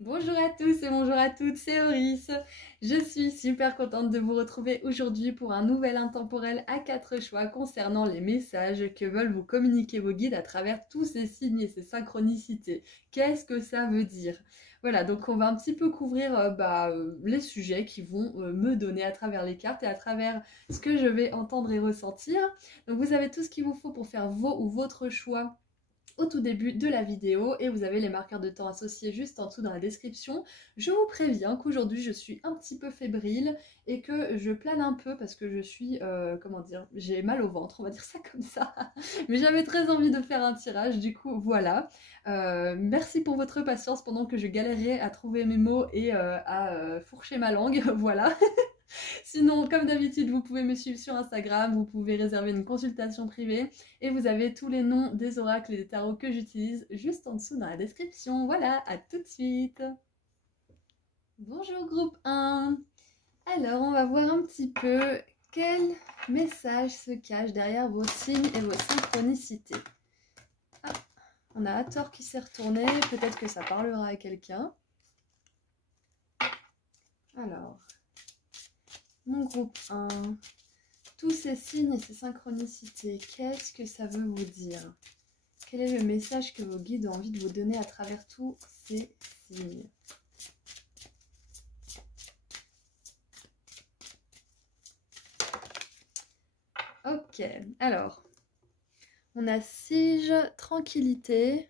Bonjour à tous et bonjour à toutes, c'est Auris. Je suis super contente de vous retrouver aujourd'hui pour un nouvel intemporel à 4 choix concernant les messages que veulent vous communiquer vos guides à travers tous ces signes et ces synchronicités. Qu'est-ce que ça veut dire? Voilà, donc on va un petit peu couvrir les sujets qui vont me donner à travers les cartes et à travers ce que je vais entendre et ressentir. Donc vous avez tout ce qu'il vous faut pour faire vos ou votre choix au tout début de la vidéo et vous avez les marqueurs de temps associés juste en dessous dans la description. Je vous préviens qu'aujourd'hui je suis un petit peu fébrile et que je plane un peu parce que je suis, comment dire, j'ai mal au ventre, on va dire ça comme ça. Mais j'avais très envie de faire un tirage, du coup voilà. Merci pour votre patience pendant que je galérais à trouver mes mots et à fourcher ma langue, voilà. Sinon, comme d'habitude, vous pouvez me suivre sur Instagram, vous pouvez réserver une consultation privée et vous avez tous les noms des oracles et des tarots que j'utilise juste en dessous dans la description. Voilà, à tout de suite. Bonjour groupe 1. Alors, on va voir un petit peu quel message se cache derrière vos signes et vos synchronicités. Ah, on a Hathor qui s'est retourné, peut-être que ça parlera à quelqu'un. Alors... Mon groupe 1, tous ces signes et ces synchronicités, qu'est-ce que ça veut vous dire? Quel est le message que vos guides ont envie de vous donner à travers tous ces signes? Ok, alors, on a Sige, tranquillité.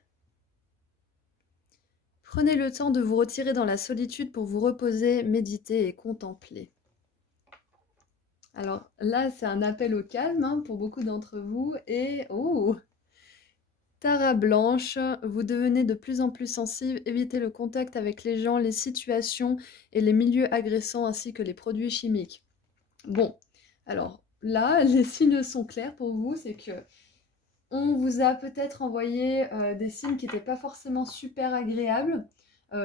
Prenez le temps de vous retirer dans la solitude pour vous reposer, méditer et contempler. Alors là, c'est un appel au calme hein, pour beaucoup d'entre vous. Et oh, Tara blanche, vous devenez de plus en plus sensible, évitez le contact avec les gens, les situations et les milieux agressants ainsi que les produits chimiques. Bon, alors là, les signes sont clairs pour vous, c'est que on vous a peut-être envoyé des signes qui n'étaient pas forcément super agréables.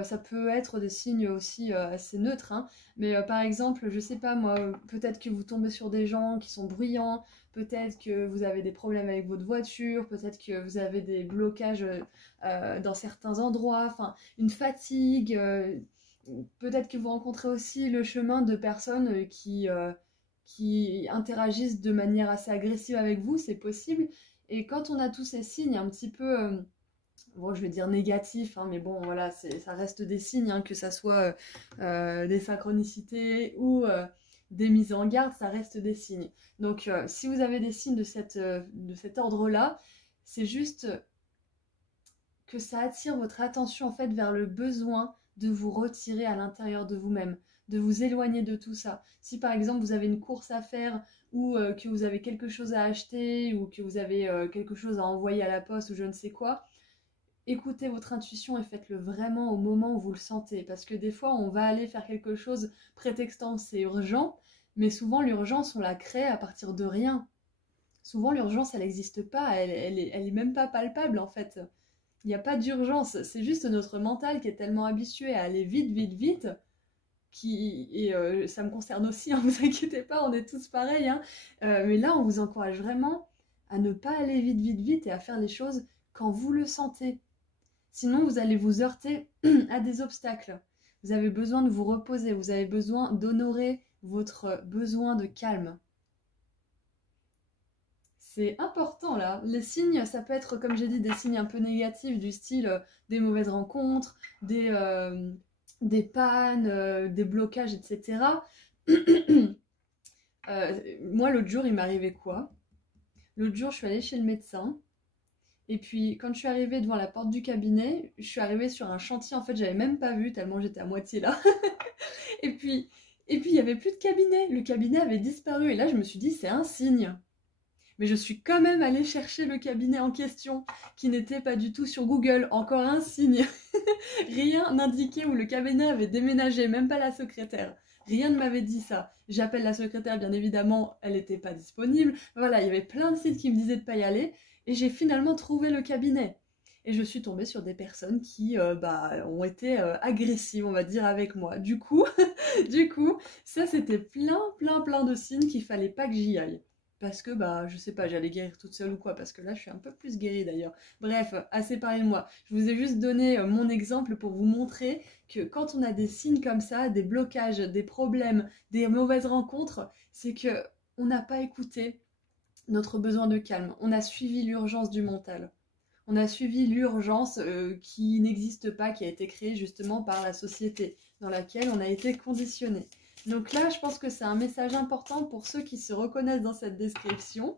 Ça peut être des signes aussi assez neutres, hein. Mais par exemple, je sais pas moi, peut-être que vous tombez sur des gens qui sont bruyants, peut-être que vous avez des problèmes avec votre voiture, peut-être que vous avez des blocages dans certains endroits, enfin une fatigue, peut-être que vous rencontrez aussi le chemin de personnes qui interagissent de manière assez agressive avec vous, c'est possible. Et quand on a tous ces signes un petit peu, bon, je vais dire négatifs, hein, mais bon, voilà, ça reste des signes, hein, que ça soit des synchronicités ou des mises en garde, ça reste des signes. Donc, si vous avez des signes de cet ordre-là, c'est juste que ça attire votre attention en fait vers le besoin de vous retirer à l'intérieur de vous-même, de vous éloigner de tout ça. Si par exemple vous avez une course à faire ou que vous avez quelque chose à acheter ou que vous avez quelque chose à envoyer à la poste ou je ne sais quoi, écoutez votre intuition et faites-le vraiment au moment où vous le sentez. Parce que des fois on va aller faire quelque chose prétextant c'est urgent, mais souvent l'urgence on la crée à partir de rien. Souvent l'urgence elle n'existe pas, elle est même pas palpable en fait. Il n'y a pas d'urgence, c'est juste notre mental qui est tellement habitué à aller vite, vite, vite, et ça me concerne aussi, hein, vous inquiétez pas, on est tous pareils, hein. Mais là, on vous encourage vraiment à ne pas aller vite, vite, vite et à faire les choses quand vous le sentez. Sinon, vous allez vous heurter à des obstacles. Vous avez besoin de vous reposer, vous avez besoin d'honorer votre besoin de calme. C'est important là. Les signes, ça peut être, comme j'ai dit, des signes un peu négatifs du style des mauvaises rencontres, des pannes, des blocages, etc. Moi, l'autre jour, il m'arrivait quoi? L'autre jour, je suis allée chez le médecin. Et puis, quand je suis arrivée devant la porte du cabinet, je suis arrivée sur un chantier. En fait, j'avais même pas vu tellement j'étais à moitié là. et puis, il y avait plus de cabinet. Le cabinet avait disparu. Et là, je me suis dit, c'est un signe. Mais je suis quand même allée chercher le cabinet en question, qui n'était pas du tout sur Google. Encore un signe. Rien n'indiquait où le cabinet avait déménagé, même pas la secrétaire. Rien ne m'avait dit ça. J'appelle la secrétaire, bien évidemment, elle n'était pas disponible. Voilà, il y avait plein de sites qui me disaient de pas y aller. Et j'ai finalement trouvé le cabinet. Et je suis tombée sur des personnes qui ont été agressives, on va dire, avec moi. Du coup, ça c'était plein de signes qu'il fallait pas que j'y aille. parce que, bah, je sais pas, j'allais guérir toute seule ou quoi, parce que là, je suis un peu plus guérie d'ailleurs. Bref, assez parlé de moi. Je vous ai juste donné mon exemple pour vous montrer que quand on a des signes comme ça, des blocages, des problèmes, des mauvaises rencontres, c'est que on n'a pas écouté notre besoin de calme. On a suivi l'urgence du mental. On a suivi l'urgence qui n'existe pas, qui a été créée justement par la société dans laquelle on a été conditionné. Donc là, je pense que c'est un message important pour ceux qui se reconnaissent dans cette description.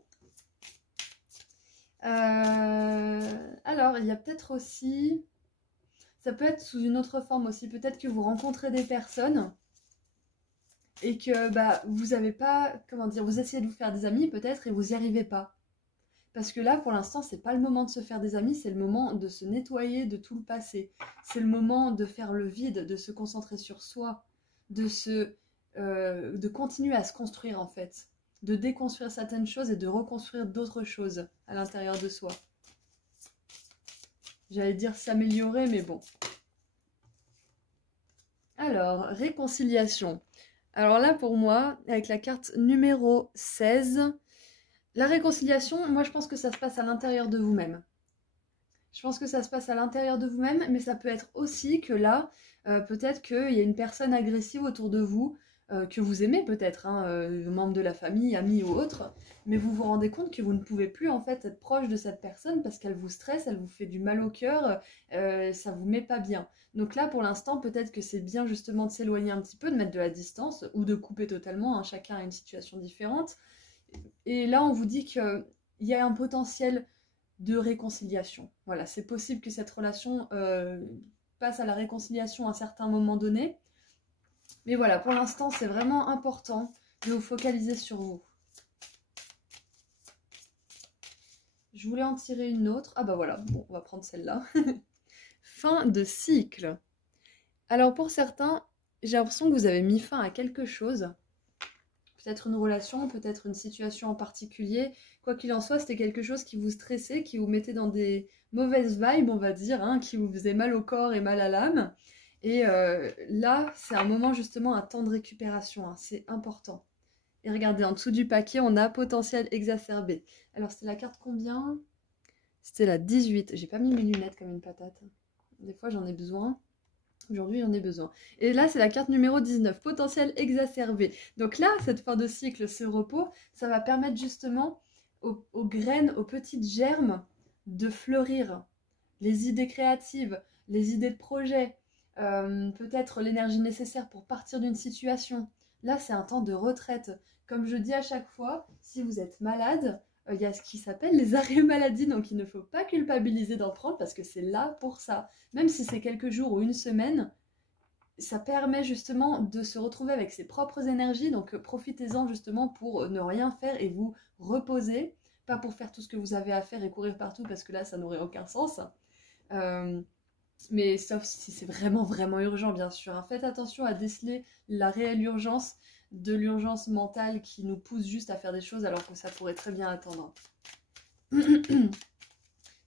Alors, il y a peut-être aussi... Ça peut être sous une autre forme aussi. Peut-être que vous rencontrez des personnes et que bah, vous n'avez pas... Comment dire? Vous essayez de vous faire des amis peut-être et vous n'y arrivez pas. Parce que là, pour l'instant, c'est pas le moment de se faire des amis, c'est le moment de se nettoyer de tout le passé. C'est le moment de faire le vide, de se concentrer sur soi, de continuer à se construire en fait, de déconstruire certaines choses et de reconstruire d'autres choses à l'intérieur de soi. J'allais dire s'améliorer, mais bon. Alors, réconciliation. Alors là, pour moi, avec la carte numéro 16, la réconciliation, moi je pense que ça se passe à l'intérieur de vous-même. Je pense que ça se passe à l'intérieur de vous-même, mais ça peut être aussi que là, peut-être qu'il y a une personne agressive autour de vous, que vous aimez peut-être, hein, membre de la famille, ami ou autre, mais vous vous rendez compte que vous ne pouvez plus en fait être proche de cette personne parce qu'elle vous stresse, elle vous fait du mal au cœur, ça vous met pas bien. Donc là, pour l'instant, peut-être que c'est bien justement de s'éloigner un petit peu, de mettre de la distance ou de couper totalement, hein, chacun a une situation différente. Et là, on vous dit qu'il y a un potentiel de réconciliation. Voilà, c'est possible que cette relation passe à la réconciliation à un certain moment donné. Mais voilà, pour l'instant, c'est vraiment important de vous focaliser sur vous. Je voulais en tirer une autre. Ah bah voilà, bon, on va prendre celle-là. Fin de cycle. Alors pour certains, j'ai l'impression que vous avez mis fin à quelque chose. Peut-être une relation, peut-être une situation en particulier. Quoi qu'il en soit, c'était quelque chose qui vous stressait, qui vous mettait dans des mauvaises vibes, on va dire, hein, qui vous faisait mal au corps et mal à l'âme. Et là, c'est un moment justement, un temps de récupération, hein, c'est important. Et regardez, en dessous du paquet, on a potentiel exacerbé. Alors, c'était la carte combien? C'était la 18. J'ai pas mis mes lunettes comme une patate. Des fois, j'en ai besoin. Aujourd'hui, j'en ai besoin. Et là, c'est la carte numéro 19, potentiel exacerbé. Donc là, cette fin de cycle, ce repos, ça va permettre justement aux graines, aux petites germes de fleurir. Les idées créatives, les idées de projet, peut-être l'énergie nécessaire pour partir d'une situation. Là, c'est un temps de retraite. Comme je dis à chaque fois, si vous êtes malade, il y a ce qui s'appelle les arrêts maladie, donc il ne faut pas culpabiliser d'en prendre parce que c'est là pour ça. Même si c'est quelques jours ou une semaine, ça permet justement de se retrouver avec ses propres énergies, donc profitez-en justement pour ne rien faire et vous reposer, pas pour faire tout ce que vous avez à faire et courir partout parce que là, ça n'aurait aucun sens. Mais sauf si c'est vraiment vraiment urgent, bien sûr, hein. Faites attention à déceler la réelle urgence de l'urgence mentale qui nous pousse juste à faire des choses alors que ça pourrait très bien attendre.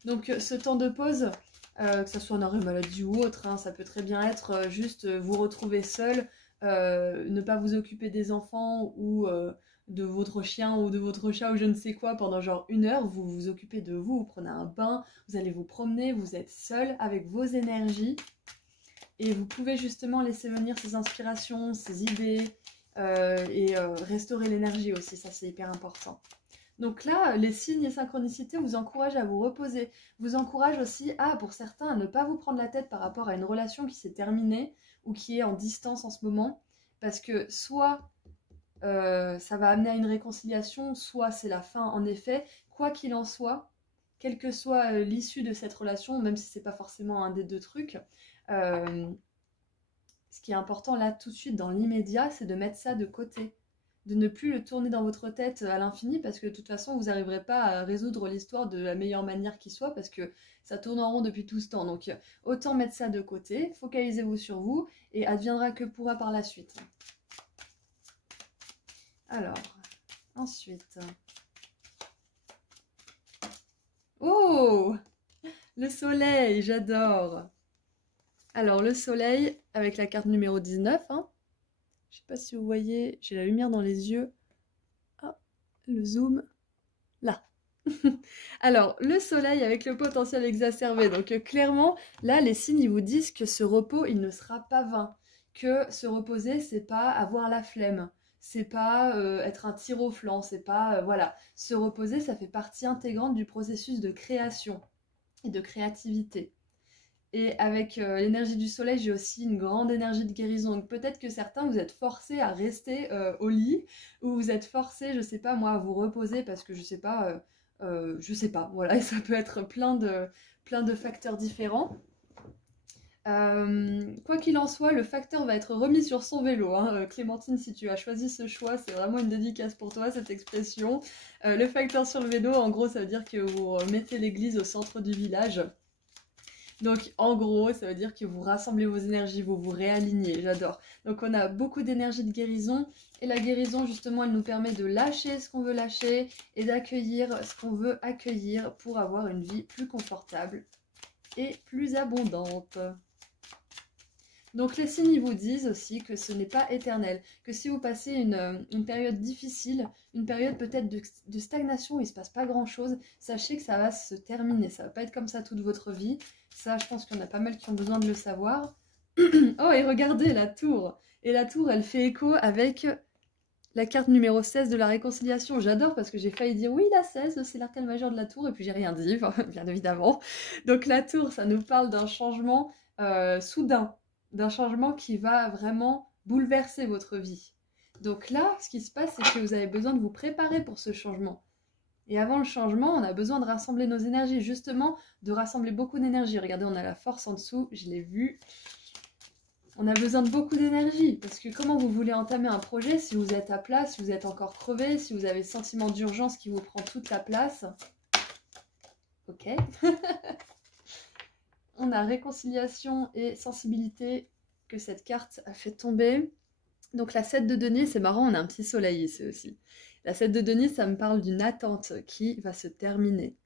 Donc ce temps de pause, que ce soit en arrêt maladie ou autre, hein, ça peut très bien être juste vous retrouver seul, ne pas vous occuper des enfants ou de votre chien ou de votre chat ou je ne sais quoi pendant genre 1 heure, vous vous occupez de vous, vous prenez un bain, vous allez vous promener, vous êtes seul avec vos énergies et vous pouvez justement laisser venir ces inspirations, ces idées et restaurer l'énergie aussi, ça c'est hyper important. Donc là, les signes et synchronicités vous encouragent à vous reposer, vous encouragent aussi pour certains, à ne pas vous prendre la tête par rapport à une relation qui s'est terminée ou qui est en distance en ce moment, parce que soit ça va amener à une réconciliation, soit c'est la fin en effet, quoi qu'il en soit, quelle que soit l'issue de cette relation, même si c'est pas forcément un des deux trucs, ce qui est important là tout de suite dans l'immédiat, c'est de mettre ça de côté, de ne plus le tourner dans votre tête à l'infini parce que de toute façon vous n'arriverez pas à résoudre l'histoire de la meilleure manière qui soit parce que ça tourne en rond depuis tout ce temps. Donc autant mettre ça de côté, focalisez-vous sur vous et adviendra que pourra par la suite. Alors, ensuite... Oh! Le soleil, j'adore! Alors le soleil avec la carte numéro 19, hein. Je sais pas si vous voyez, j'ai la lumière dans les yeux. Ah, le zoom, là. Alors, le soleil avec le potentiel exacerbé. Donc, clairement, là, les signes, ils vous disent que ce repos, il ne sera pas vain. Que se reposer, c'est pas avoir la flemme. C'est pas être un tir au flanc. C'est pas... voilà. Se reposer, ça fait partie intégrante du processus de création et de créativité. Et avec l'énergie du soleil, j'ai aussi une grande énergie de guérison. Donc peut-être que certains, vous êtes forcés à rester au lit, ou vous êtes forcés, je sais pas moi, à vous reposer parce que je sais pas, voilà, et ça peut être plein de facteurs différents. Quoi qu'il en soit, le facteur va être remis sur son vélo, hein. Clémentine, si tu as choisi ce choix, c'est vraiment une dédicace pour toi, cette expression. Le facteur sur le vélo, en gros, ça veut dire que vous mettez l'église au centre du village. Donc en gros, ça veut dire que vous rassemblez vos énergies, vous vous réalignez, j'adore. Donc on a beaucoup d'énergie de guérison, et la guérison justement, elle nous permet de lâcher ce qu'on veut lâcher et d'accueillir ce qu'on veut accueillir pour avoir une vie plus confortable et plus abondante. Donc les signes ils vous disent aussi que ce n'est pas éternel, que si vous passez une période difficile, une période peut-être de stagnation où il ne se passe pas grand-chose, sachez que ça va se terminer, ça ne va pas être comme ça toute votre vie. Ça, je pense qu'il y en a pas mal qui ont besoin de le savoir. Oh, et regardez la tour. Et la tour, elle fait écho avec la carte numéro 16 de la réconciliation. J'adore parce que j'ai failli dire oui, la 16, c'est l'arcane majeur de la tour, et puis j'ai rien dit, bien évidemment. Donc la tour, ça nous parle d'un changement soudain, d'un changement qui va vraiment bouleverser votre vie. Donc là, ce qui se passe, c'est que vous avez besoin de vous préparer pour ce changement. Et avant le changement, on a besoin de rassembler nos énergies, justement, de rassembler beaucoup d'énergie. Regardez, on a la force en dessous, je l'ai vu. On a besoin de beaucoup d'énergie, parce que comment vous voulez entamer un projet si vous êtes à plat, si vous êtes encore crevé, si vous avez le sentiment d'urgence qui vous prend toute la place? Ok. On a réconciliation et sensibilité que cette carte a fait tomber. Donc la 7 de denier, c'est marrant, on a un petit soleil ici aussi. La 7 de denier, ça me parle d'une attente qui va se terminer.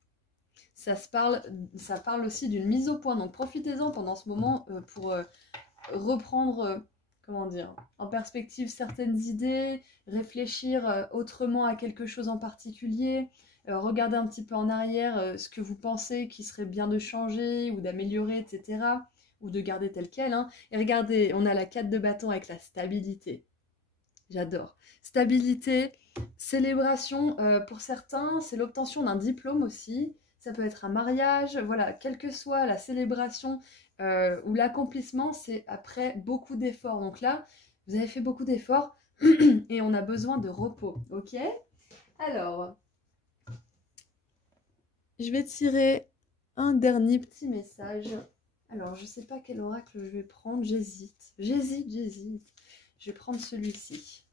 Ça parle aussi d'une mise au point, donc profitez-en pendant ce moment pour reprendre, comment dire, en perspective certaines idées, réfléchir autrement à quelque chose en particulier, regarder un petit peu en arrière ce que vous pensez qui serait bien de changer ou d'améliorer, etc. Ou de garder tel quel. Hein. Et regardez, on a la 4 de bâton avec la stabilité. J'adore. Stabilité, célébration, pour certains, c'est l'obtention d'un diplôme aussi. Ça peut être un mariage, voilà, quelle que soit la célébration ou l'accomplissement, c'est après beaucoup d'efforts. Donc là, vous avez fait beaucoup d'efforts et on a besoin de repos, ok? Alors, je vais tirer un dernier petit message. Alors, je ne sais pas quel oracle je vais prendre, j'hésite. Je vais prendre celui-ci.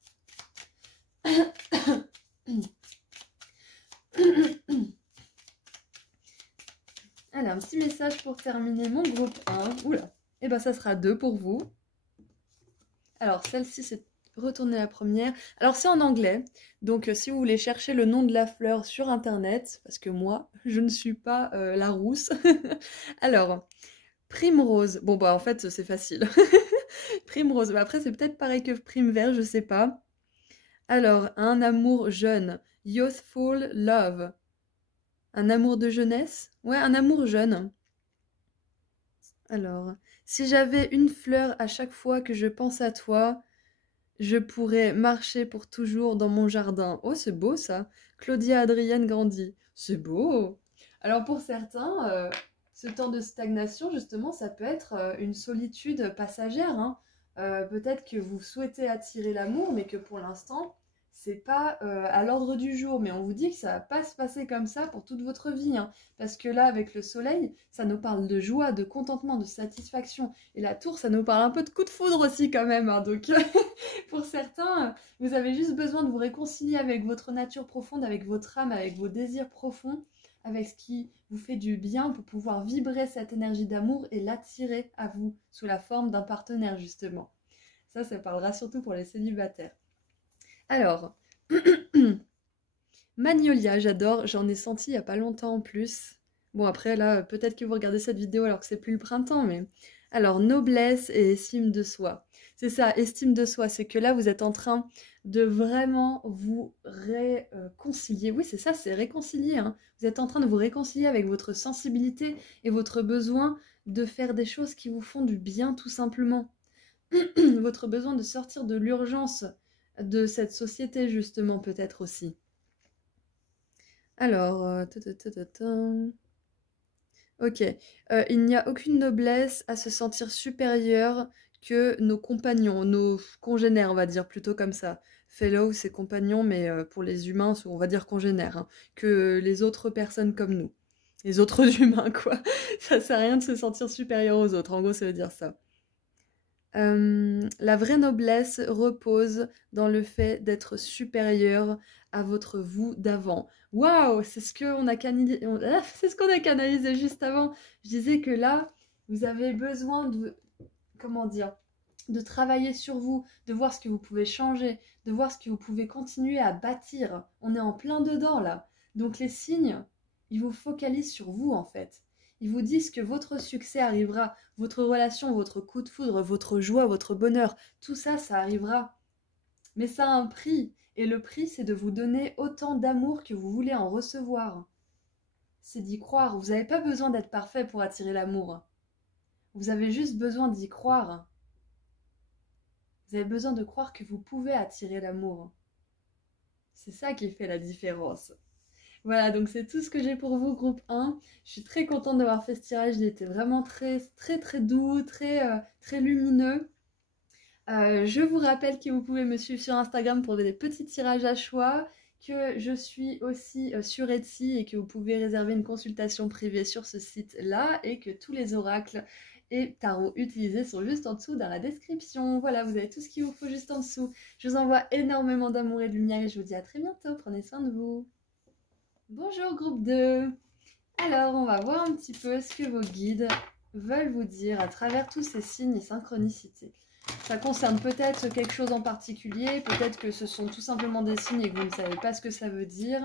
Allez, un petit message pour terminer mon groupe 1. Oula, et ben ça sera 2 pour vous. Alors, celle-ci, c'est retourner la première. Alors, c'est en anglais. Donc, si vous voulez chercher le nom de la fleur sur Internet, parce que moi, je ne suis pas la rousse. Alors, primrose. Bon, bah, en fait, c'est facile. Primrose. Bah, après, c'est peut-être pareil que prime vert, je sais pas. Alors, un amour jeune. Youthful love. Un amour de jeunesse? Ouais, un amour jeune. Alors, si j'avais une fleur à chaque fois que je pense à toi, je pourrais marcher pour toujours dans mon jardin. Oh, c'est beau ça. Claudia Adrienne Grandi. C'est beau. Alors pour certains, ce temps de stagnation, justement, ça peut être une solitude passagère. Hein. Peut-être que vous souhaitez attirer l'amour, mais que pour l'instant, c'est pas à l'ordre du jour. Mais on vous dit que ça va pas se passer comme ça pour toute votre vie. Hein. Parce que là, avec le soleil, ça nous parle de joie, de contentement, de satisfaction. Et la tour, ça nous parle un peu de coup de foudre aussi quand même. Hein. Donc pour certains, vous avez juste besoin de vous réconcilier avec votre nature profonde, avec votre âme, avec vos désirs profonds, avec ce qui vous fait du bien pour pouvoir vibrer cette énergie d'amour et l'attirer à vous sous la forme d'un partenaire justement. Ça parlera surtout pour les célibataires. Alors, Magnolia, j'adore, j'en ai senti il n'y a pas longtemps en plus. Bon après là, peut-être que vous regardez cette vidéo alors que c'est plus le printemps, mais... Alors, noblesse et estime de soi. C'est ça, estime de soi. C'est que là, vous êtes en train de vraiment vous réconcilier. Oui, c'est ça, c'est réconcilier, hein. Vous êtes en train de vous réconcilier avec votre sensibilité et votre besoin de faire des choses qui vous font du bien, tout simplement. Votre besoin de sortir de l'urgence de cette société, justement, peut-être aussi. Alors, ok. Il n'y a aucune noblesse à se sentir supérieur que nos compagnons, nos congénères, on va dire plutôt comme ça. Fellow, c'est compagnons, mais pour les humains, on va dire congénères, hein, que les autres personnes comme nous. Les autres humains, quoi. Ça sert à rien de se sentir supérieur aux autres, en gros, ça veut dire ça. La vraie noblesse repose dans le fait d'être supérieur à votre vous d'avant. Waouh, c'est ce qu'on a canalisé, c'est ce qu'on a canalisé juste avant. Je disais que là, vous avez besoin de, comment dire, de travailler sur vous, de voir ce que vous pouvez changer, de voir ce que vous pouvez continuer à bâtir. On est en plein dedans là. Donc les signes, ils vous focalisent sur vous en fait. Ils vous disent que votre succès arrivera, votre relation, votre coup de foudre, votre joie, votre bonheur, tout ça, ça arrivera. Mais ça a un prix. Et le prix, c'est de vous donner autant d'amour que vous voulez en recevoir. C'est d'y croire. Vous n'avez pas besoin d'être parfait pour attirer l'amour. Vous avez juste besoin d'y croire. Vous avez besoin de croire que vous pouvez attirer l'amour. C'est ça qui fait la différence. Voilà, donc c'est tout ce que j'ai pour vous, groupe 1. Je suis très contente d'avoir fait ce tirage. Il était vraiment très, très, très doux, très lumineux. Je vous rappelle que vous pouvez me suivre sur Instagram pour des petits tirages à choix, que je suis aussi sur Etsy et que vous pouvez réserver une consultation privée sur ce site-là et que tous les oracles et tarots utilisés sont juste en dessous dans la description. Voilà, vous avez tout ce qu'il vous faut juste en dessous. Je vous envoie énormément d'amour et de lumière et je vous dis à très bientôt. Prenez soin de vous. Bonjour groupe 2. Alors, on va voir un petit peu ce que vos guides veulent vous dire à travers tous ces signes et synchronicités. Ça concerne peut-être quelque chose en particulier, peut-être que ce sont tout simplement des signes et que vous ne savez pas ce que ça veut dire.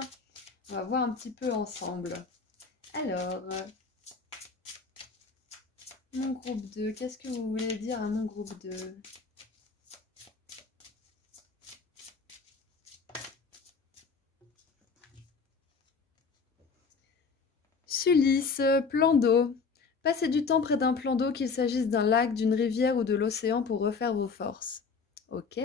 On va voir un petit peu ensemble. Alors, mon groupe 2, qu'est-ce que vous voulez dire à mon groupe 2? Sulis, plan d'eau. Passez du temps près d'un plan d'eau, qu'il s'agisse d'un lac, d'une rivière ou de l'océan pour refaire vos forces. Ok.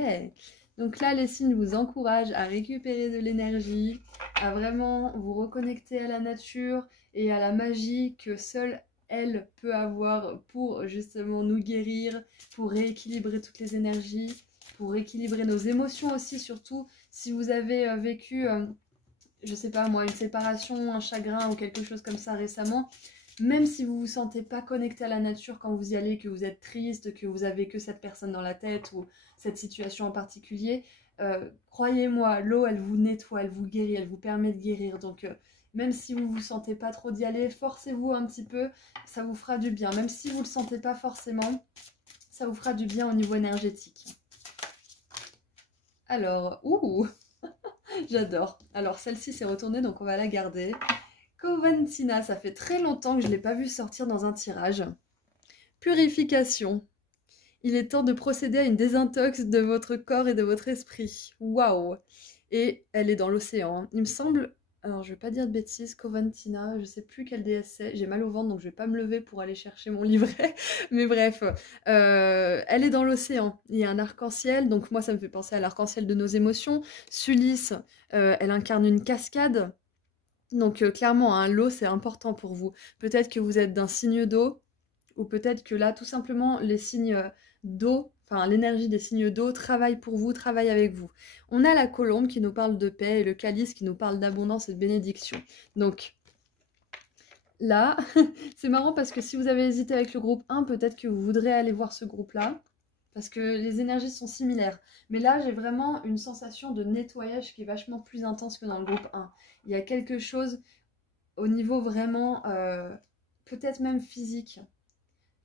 Donc là, les signes vous encouragent à récupérer de l'énergie, à vraiment vous reconnecter à la nature et à la magie que seule elle peut avoir pour justement nous guérir, pour rééquilibrer toutes les énergies, pour rééquilibrer nos émotions aussi, surtout si vous avez vécu... je sais pas moi, une séparation, un chagrin ou quelque chose comme ça récemment, même si vous vous sentez pas connecté à la nature quand vous y allez, que vous êtes triste, que vous avez que cette personne dans la tête ou cette situation en particulier, croyez-moi, l'eau elle vous nettoie, elle vous guérit, elle vous permet de guérir. Donc même si vous vous sentez pas trop d'y aller, forcez-vous un petit peu, ça vous fera du bien. Même si vous le sentez pas forcément, ça vous fera du bien au niveau énergétique. Alors, ouh j'adore. Alors celle-ci s'est retournée, donc on va la garder. Covantina, ça fait très longtemps que je ne l'ai pas vue sortir dans un tirage. Purification. Il est temps de procéder à une désintox de votre corps et de votre esprit. Waouh! Et elle est dans l'océan. Il me semble... Alors, je ne vais pas dire de bêtises, Covantina, je ne sais plus quelle déesse c'est. J'ai mal au ventre, donc je ne vais pas me lever pour aller chercher mon livret. Mais bref, elle est dans l'océan. Il y a un arc-en-ciel, donc moi, ça me fait penser à l'arc-en-ciel de nos émotions. Sulis, elle incarne une cascade. Donc clairement, hein, l'eau, c'est important pour vous. Peut-être que vous êtes d'un signe d'eau, ou peut-être que là, tout simplement, les signes d'eau, enfin l'énergie des signes d'eau travaille pour vous, travaille avec vous. On a la colombe qui nous parle de paix et le calice qui nous parle d'abondance et de bénédiction. Donc là, c'est marrant parce que si vous avez hésité avec le groupe 1, peut-être que vous voudrez aller voir ce groupe-là, parce que les énergies sont similaires. Mais là, j'ai vraiment une sensation de nettoyage qui est vachement plus intense que dans le groupe 1. Il y a quelque chose au niveau vraiment, peut-être même physique.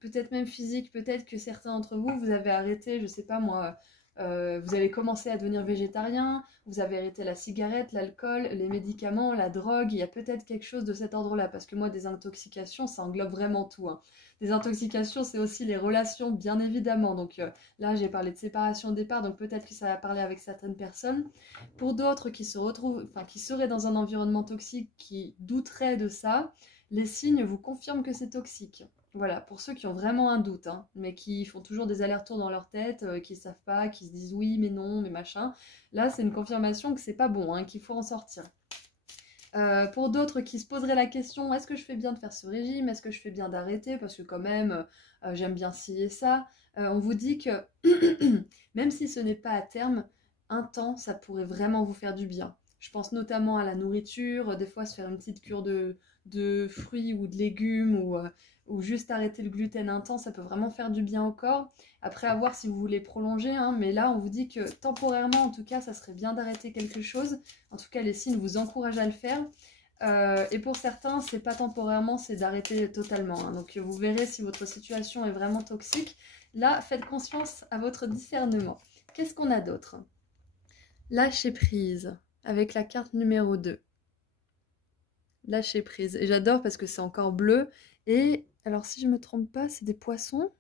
Peut-être même physique, peut-être que certains d'entre vous, vous avez arrêté, je sais pas moi, vous allez commencer à devenir végétarien, vous avez arrêté la cigarette, l'alcool, les médicaments, la drogue, il y a peut-être quelque chose de cet ordre-là, parce que moi, des intoxications, ça englobe vraiment tout, hein. Des intoxications, c'est aussi les relations, bien évidemment. Donc là, j'ai parlé de séparation au départ, donc peut-être que ça va parler avec certaines personnes. Pour d'autres qui se retrouvent, enfin, qui seraient dans un environnement toxique, qui douteraient de ça, les signes vous confirment que c'est toxique. Voilà, pour ceux qui ont vraiment un doute, hein, mais qui font toujours des allers-retours dans leur tête, qui ne savent pas, qui se disent oui, mais non, mais machin. Là, c'est une confirmation que c'est pas bon, hein, qu'il faut en sortir. Pour d'autres qui se poseraient la question, est-ce que je fais bien de faire ce régime? Est-ce que je fais bien d'arrêter? Parce que quand même, j'aime bien ci et ça. On vous dit que même si ce n'est pas à terme, un temps, ça pourrait vraiment vous faire du bien. Je pense notamment à la nourriture, des fois se faire une petite cure de fruits ou de légumes ou juste arrêter le gluten un temps, ça peut vraiment faire du bien au corps. Après, à voir si vous voulez prolonger, hein, mais là, on vous dit que temporairement, en tout cas, ça serait bien d'arrêter quelque chose. En tout cas, les signes vous encouragent à le faire. Et pour certains, c'est pas temporairement, c'est d'arrêter totalement, hein. Donc, vous verrez si votre situation est vraiment toxique. Là, faites confiance à votre discernement. Qu'est-ce qu'on a d'autre? Lâcher prise, avec la carte numéro 2. Lâcher prise. Et j'adore parce que c'est encore bleu. Et alors, si je me trompe pas, c'est des poissons?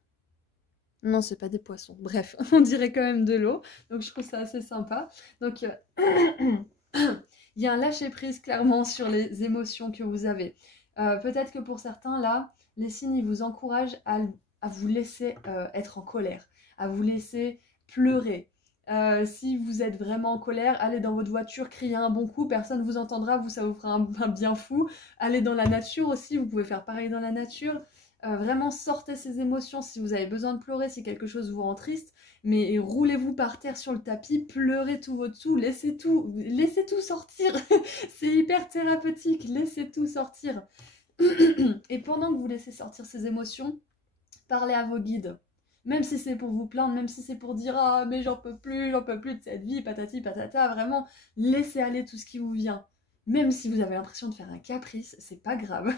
Non, c'est pas des poissons. Bref, on dirait quand même de l'eau. Donc, je trouve ça assez sympa. Donc, il y a un lâcher-prise clairement sur les émotions que vous avez. Peut-être que pour certains, là, les signes, ils vous encouragent à vous laisser être en colère, à vous laisser pleurer. Si vous êtes vraiment en colère, allez dans votre voiture, criez un bon coup, personne ne vous entendra, ça vous fera un bien fou. Allez dans la nature aussi, vous pouvez faire pareil dans la nature. Vraiment sortez ces émotions si vous avez besoin de pleurer, si quelque chose vous rend triste, mais roulez-vous par terre sur le tapis, pleurez tout votre tout, laissez tout sortir. C'est hyper thérapeutique, laissez tout sortir. Et pendant que vous laissez sortir ces émotions, parlez à vos guides. Même si c'est pour vous plaindre, même si c'est pour dire ah mais j'en peux plus de cette vie, patati patata, vraiment laissez aller tout ce qui vous vient. Même si vous avez l'impression de faire un caprice, c'est pas grave,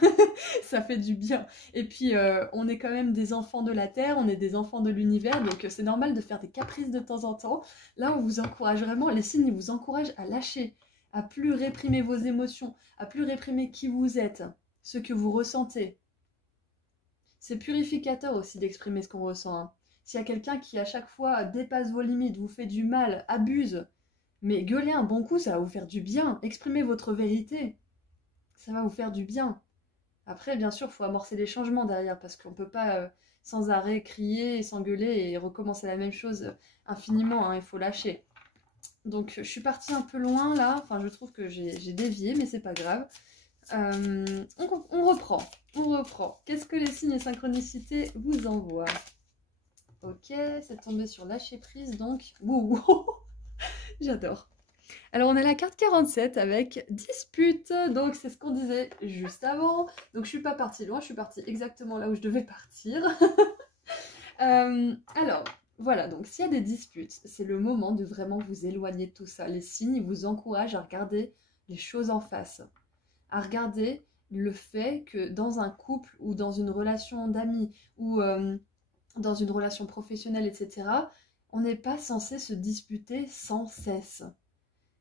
ça fait du bien. Et puis on est quand même des enfants de la Terre, on est des enfants de l'univers, donc c'est normal de faire des caprices de temps en temps. Là on vous encourage vraiment, les signes vous encouragent à lâcher, à plus réprimer vos émotions, à plus réprimer qui vous êtes, ce que vous ressentez. C'est purificateur aussi d'exprimer ce qu'on ressent, hein. S'il y a quelqu'un qui à chaque fois dépasse vos limites, vous fait du mal, abuse, mais gueulez un bon coup, ça va vous faire du bien. Exprimez votre vérité, ça va vous faire du bien. Après, bien sûr, il faut amorcer les changements derrière, parce qu'on ne peut pas sans arrêt crier, s'engueuler et recommencer la même chose infiniment, hein, il faut lâcher. Donc je suis partie un peu loin là, enfin je trouve que j'ai dévié, mais c'est pas grave. On reprend. Qu'est-ce que les signes et synchronicités vous envoient? Ok, c'est tombé sur lâcher prise, donc... Wouh. J'adore. Alors on a la carte 47 avec dispute, donc c'est ce qu'on disait juste avant. Donc je suis pas partie loin, je suis partie exactement là où je devais partir. Alors, voilà, donc s'il y a des disputes, c'est le moment de vraiment vous éloigner de tout ça. Les signes vous encouragent à regarder les choses en face, à regarder le fait que dans un couple ou dans une relation d'amis ou dans une relation professionnelle, etc., on n'est pas censé se disputer sans cesse.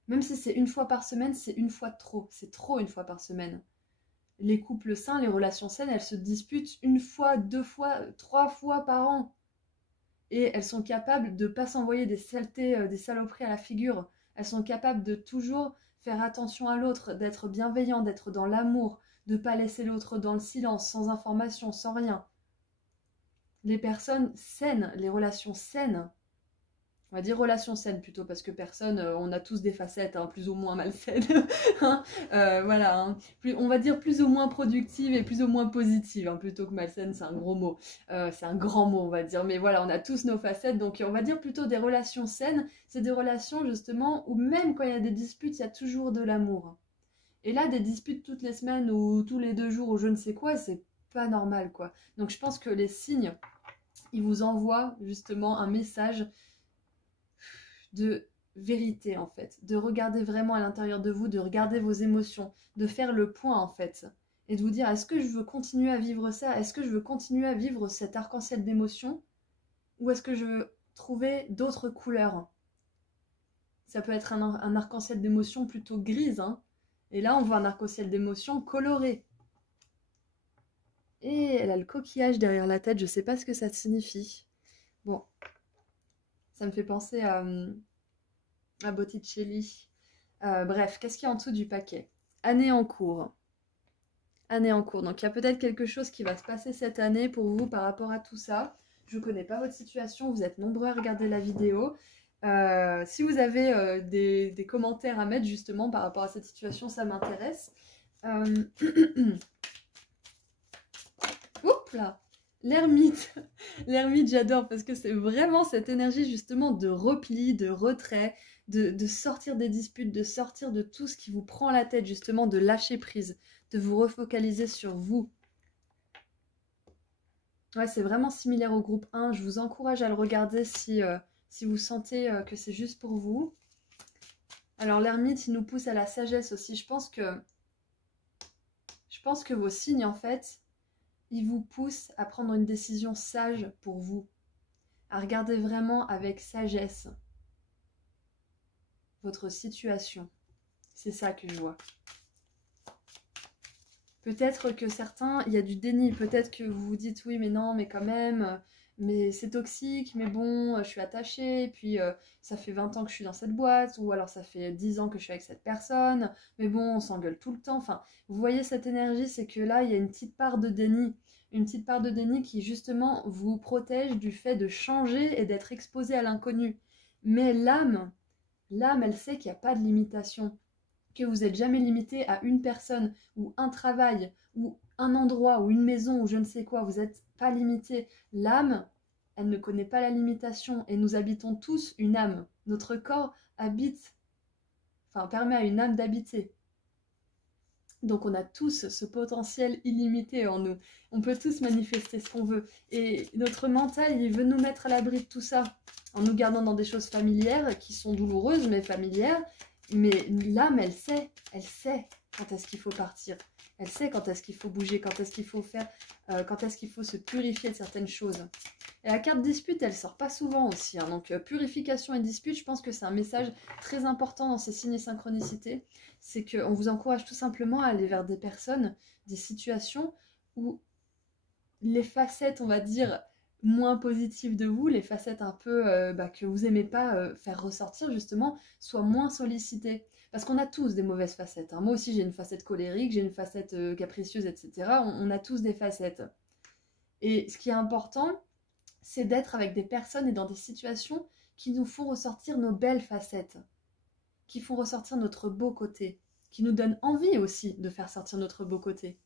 Même si c'est une fois par semaine, c'est une fois de trop. C'est trop une fois par semaine. Les couples sains, les relations saines, elles se disputent une fois, deux fois, trois fois par an. Et elles sont capables de ne pas s'envoyer des saletés, des saloperies à la figure. Elles sont capables de toujours faire attention à l'autre, d'être bienveillant, d'être dans l'amour, de ne pas laisser l'autre dans le silence, sans information, sans rien. Les personnes saines, les relations saines, on va dire relations saines plutôt, parce que personne, on a tous des facettes, hein, plus ou moins malsaines, hein, voilà, hein. On va dire plus ou moins productives et plus ou moins positives, hein, plutôt que malsaines, c'est un gros mot, c'est un grand mot on va dire, mais voilà, on a tous nos facettes, donc on va dire plutôt des relations saines, c'est des relations justement où même quand il y a des disputes, il y a toujours de l'amour. Et là, des disputes toutes les semaines ou tous les 2 jours ou je ne sais quoi, c'est pas normal quoi. Donc je pense que les signes, ils vous envoient justement un message de vérité en fait, de regarder vraiment à l'intérieur de vous, de regarder vos émotions, de faire le point en fait, et de vous dire est-ce que je veux continuer à vivre ça, est-ce que je veux continuer à vivre cet arc-en-ciel d'émotions, ou est-ce que je veux trouver d'autres couleurs. Ça peut être un arc-en-ciel d'émotions plutôt grise, hein. Et là, on voit un arc-en-ciel d'émotions coloré. Et elle a le coquillage derrière la tête, je sais pas ce que ça signifie. Bon, ça me fait penser à Botticelli. Bref, qu'est-ce qu'il y a en dessous du paquet? Année en cours. Année en cours. Donc il y a peut-être quelque chose qui va se passer cette année pour vous par rapport à tout ça. Je ne connais pas votre situation, vous êtes nombreux à regarder la vidéo. Si vous avez des commentaires à mettre justement par rapport à cette situation, ça m'intéresse. Oups là, l'ermite. L'ermite, j'adore parce que c'est vraiment cette énergie justement de repli, de retrait, de sortir des disputes, de sortir de tout ce qui vous prend la tête, justement de lâcher prise, de vous refocaliser sur vous. Ouais, c'est vraiment similaire au groupe 1. Je vous encourage à le regarder si vous sentez que c'est juste pour vous. Alors l'ermite, il nous pousse à la sagesse aussi. Je pense que vos signes, en fait, ils vous poussent à prendre une décision sage pour vous. À regarder vraiment avec sagesse votre situation. C'est ça que je vois. Peut-être que certains, il y a du déni, peut-être que vous vous dites oui mais non mais quand même, mais c'est toxique, mais bon, je suis attachée, puis ça fait 20 ans que je suis dans cette boîte, ou alors ça fait 10 ans que je suis avec cette personne, mais bon, on s'engueule tout le temps. Enfin, vous voyez cette énergie, c'est que là, il y a une petite part de déni. Une petite part de déni qui justement vous protège du fait de changer et d'être exposé à l'inconnu. Mais l'âme, elle sait qu'il n'y a pas de limitation, que vous n'êtes jamais limité à une personne, ou un travail, ou un endroit, ou une maison, ou je ne sais quoi, vous n'êtes pas limité. L'âme, elle ne connaît pas la limitation, et nous habitons tous une âme. Notre corps permet à une âme d'habiter. Donc on a tous ce potentiel illimité en nous. On peut tous manifester ce qu'on veut. Et notre mental, il veut nous mettre à l'abri de tout ça, en nous gardant dans des choses familières, qui sont douloureuses, mais familières. Mais l'âme, elle sait quand est-ce qu'il faut partir. Elle sait quand est-ce qu'il faut bouger, quand est-ce qu'il faut faire, quand est-ce qu'il faut se purifier de certaines choses. Et la carte dispute, elle sort pas souvent aussi, hein. Donc purification et dispute, je pense que c'est un message très important dans ces signes et synchronicités. C'est qu'on vous encourage tout simplement à aller vers des personnes, des situations où les facettes, on va dire, moins positives de vous, les facettes un peu que vous aimez pas faire ressortir justement, soient moins sollicitées. Parce qu'on a tous des mauvaises facettes, hein. Moi aussi j'ai une facette colérique, j'ai une facette capricieuse, etc. On a tous des facettes. Et ce qui est important, c'est d'être avec des personnes et dans des situations qui nous font ressortir nos belles facettes, qui font ressortir notre beau côté, qui nous donnent envie aussi de faire sortir notre beau côté.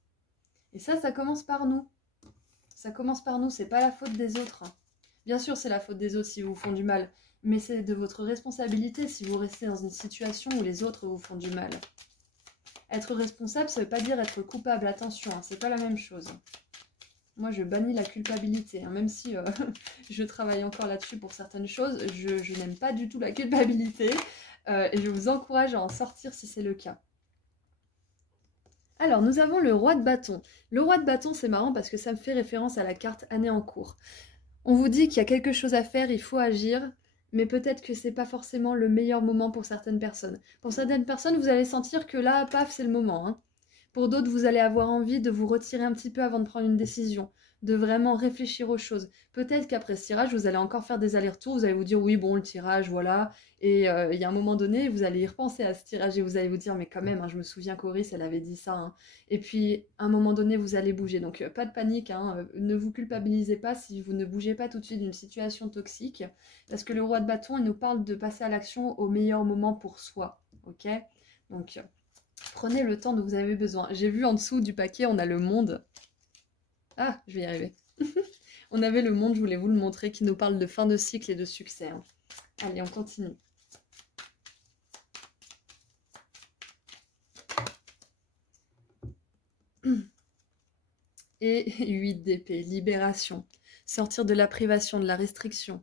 Et ça commence par nous. Ça commence par nous, c'est pas la faute des autres. Bien sûr, c'est la faute des autres si vous font du mal, mais c'est de votre responsabilité si vous restez dans une situation où les autres vous font du mal. Être responsable, ça veut pas dire être coupable, attention, hein, c'est pas la même chose. Moi, je bannis la culpabilité, hein, même si je travaille encore là-dessus pour certaines choses, je n'aime pas du tout la culpabilité, et je vous encourage à en sortir si c'est le cas. Alors, nous avons le roi de bâton. Le roi de bâton, c'est marrant parce que ça me fait référence à la carte année en cours. On vous dit qu'il y a quelque chose à faire, il faut agir, mais peut-être que c'est pas forcément le meilleur moment pour certaines personnes. Pour certaines personnes, vous allez sentir que là, paf, c'est le moment, hein. Pour d'autres, vous allez avoir envie de vous retirer un petit peu avant de prendre une décision, de vraiment réfléchir aux choses. Peut-être qu'après ce tirage, vous allez encore faire des allers-retours, vous allez vous dire oui, bon, le tirage, voilà. Et il y a un moment donné, vous allez y repenser à ce tirage et vous allez vous dire mais quand même, hein, je me souviens qu'Oris, elle avait dit ça, hein. Et puis, à un moment donné, vous allez bouger. Donc, pas de panique, hein, ne vous culpabilisez pas si vous ne bougez pas tout de suite d'une situation toxique. Parce que le roi de bâton, il nous parle de passer à l'action au meilleur moment pour soi. Ok ? Donc, prenez le temps dont vous avez besoin. J'ai vu en dessous du paquet, on a le monde. Ah, je vais y arriver. On avait le monde, je voulais vous le montrer, qui nous parle de fin de cycle et de succès, hein. Allez, on continue. Et 8 d'épée, libération. Sortir de la privation, de la restriction.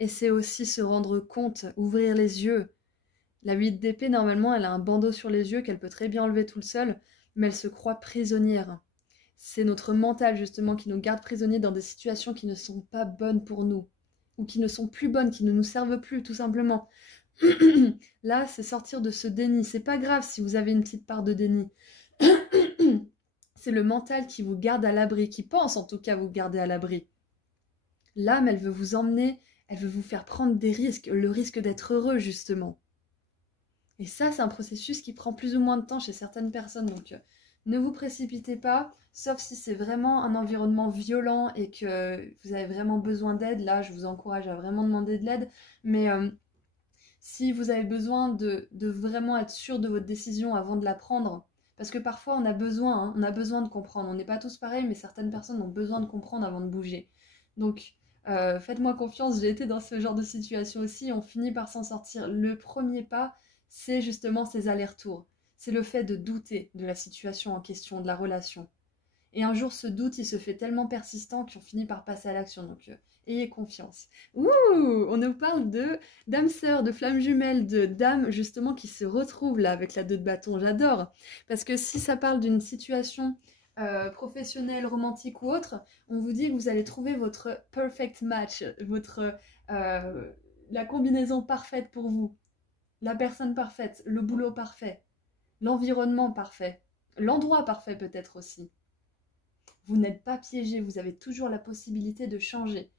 Et c'est aussi se rendre compte, ouvrir les yeux. La 8 d'épée, normalement, elle a un bandeau sur les yeux qu'elle peut très bien enlever toute seule, mais elle se croit prisonnière. C'est notre mental, justement, qui nous garde prisonniers dans des situations qui ne sont pas bonnes pour nous, ou qui ne sont plus bonnes, qui ne nous servent plus, tout simplement. Là, c'est sortir de ce déni. C'est pas grave si vous avez une petite part de déni. C'est le mental qui vous garde à l'abri, qui pense en tout cas vous garder à l'abri. L'âme, elle veut vous emmener, elle veut vous faire prendre des risques, le risque d'être heureux, justement. Et ça, c'est un processus qui prend plus ou moins de temps chez certaines personnes. Donc, ne vous précipitez pas, sauf si c'est vraiment un environnement violent et que vous avez vraiment besoin d'aide. Là, je vous encourage à vraiment demander de l'aide. Mais si vous avez besoin de vraiment être sûr de votre décision avant de la prendre, parce que parfois on a besoin de comprendre. On n'est pas tous pareils, mais certaines personnes ont besoin de comprendre avant de bouger. Donc, faites-moi confiance, j'ai été dans ce genre de situation aussi, on finit par s'en sortir. Le premier pas, c'est justement ces allers-retours. C'est le fait de douter de la situation en question, de la relation. Et un jour, ce doute, il se fait tellement persistant qu'on finit par passer à l'action. Donc, ayez confiance. Ouh, on nous parle de d'âme sœur, de flamme jumelle, de dames justement qui se retrouvent là avec la 2 de bâton. J'adore. Parce que si ça parle d'une situation professionnelle, romantique ou autre, on vous dit que vous allez trouver votre perfect match, la combinaison parfaite pour vous, la personne parfaite, le boulot parfait, l'environnement parfait, l'endroit parfait peut-être aussi. Vous n'êtes pas piégé, vous avez toujours la possibilité de changer.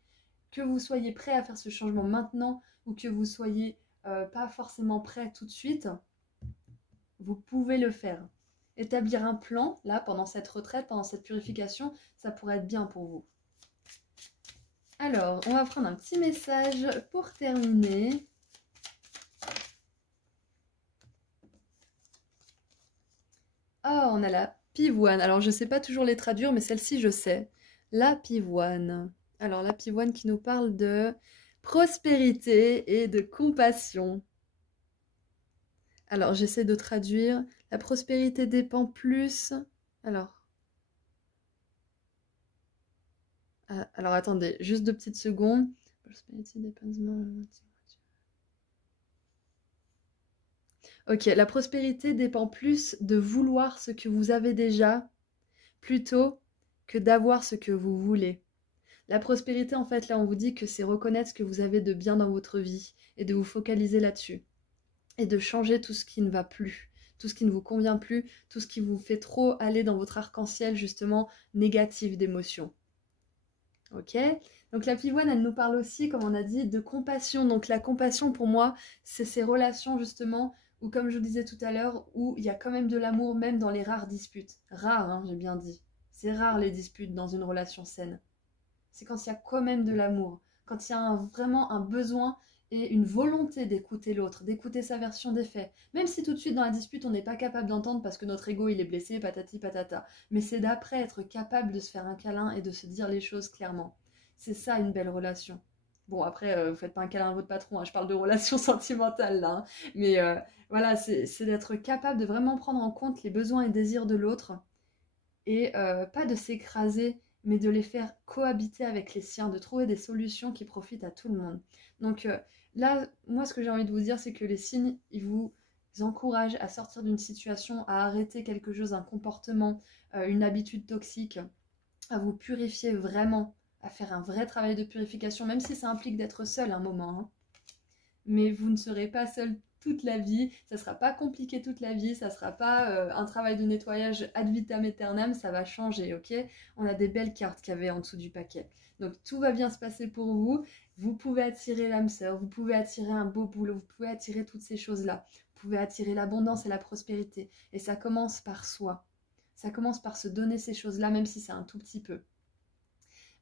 Que vous soyez prêt à faire ce changement maintenant ou que vous soyez pas forcément prêt tout de suite, vous pouvez le faire. Établir un plan, là, pendant cette retraite, pendant cette purification, ça pourrait être bien pour vous. Alors, on va prendre un petit message pour terminer. Ah, on a la pivoine. Alors, je ne sais pas toujours les traduire, mais celle-ci, je sais. La pivoine. Alors, la pivoine qui nous parle de prospérité et de compassion. Alors, j'essaie de traduire. La prospérité dépend plus... Alors attendez, juste 2 petites secondes. Ok, la prospérité dépend plus de vouloir ce que vous avez déjà, plutôt que d'avoir ce que vous voulez. La prospérité, en fait, là, on vous dit que c'est reconnaître ce que vous avez de bien dans votre vie et de vous focaliser là-dessus. Et de changer tout ce qui ne va plus, tout ce qui ne vous convient plus, tout ce qui vous fait trop aller dans votre arc-en-ciel, justement, négatif d'émotions. Ok? Donc la pivoine, elle nous parle aussi, comme on a dit, de compassion. Donc la compassion, pour moi, c'est ces relations, justement, où, comme je vous disais tout à l'heure, où il y a quand même de l'amour, même dans les rares disputes. Rares, hein, j'ai bien dit. C'est rare les disputes dans une relation saine. C'est quand il y a quand même de l'amour, quand il y a vraiment un besoin et une volonté d'écouter l'autre, d'écouter sa version des faits. Même si tout de suite dans la dispute on n'est pas capable d'entendre parce que notre ego il est blessé, patati patata. Mais c'est d'après être capable de se faire un câlin et de se dire les choses clairement. C'est ça une belle relation. Bon après, vous faites pas un câlin à votre patron, hein, je parle de relations sentimentales là. Hein. Mais voilà, c'est d'être capable de vraiment prendre en compte les besoins et désirs de l'autre et pas de s'écraser mais de les faire cohabiter avec les siens, de trouver des solutions qui profitent à tout le monde. Donc là, moi, ce que j'ai envie de vous dire, c'est que les signes, ils vous encouragent à sortir d'une situation, à arrêter quelque chose, un comportement, une habitude toxique, à vous purifier vraiment, à faire un vrai travail de purification, même si ça implique d'être seul un moment. Hein. Mais vous ne serez pas seul toute la vie, ça sera pas compliqué toute la vie, ça sera pas un travail de nettoyage ad vitam aeternam, ça va changer, ok? On a des belles cartes qu'il y avait en dessous du paquet. Donc tout va bien se passer pour vous, vous pouvez attirer l'âme sœur, vous pouvez attirer un beau boulot, vous pouvez attirer toutes ces choses-là, vous pouvez attirer l'abondance et la prospérité. Et ça commence par soi, ça commence par se donner ces choses-là, même si c'est un tout petit peu.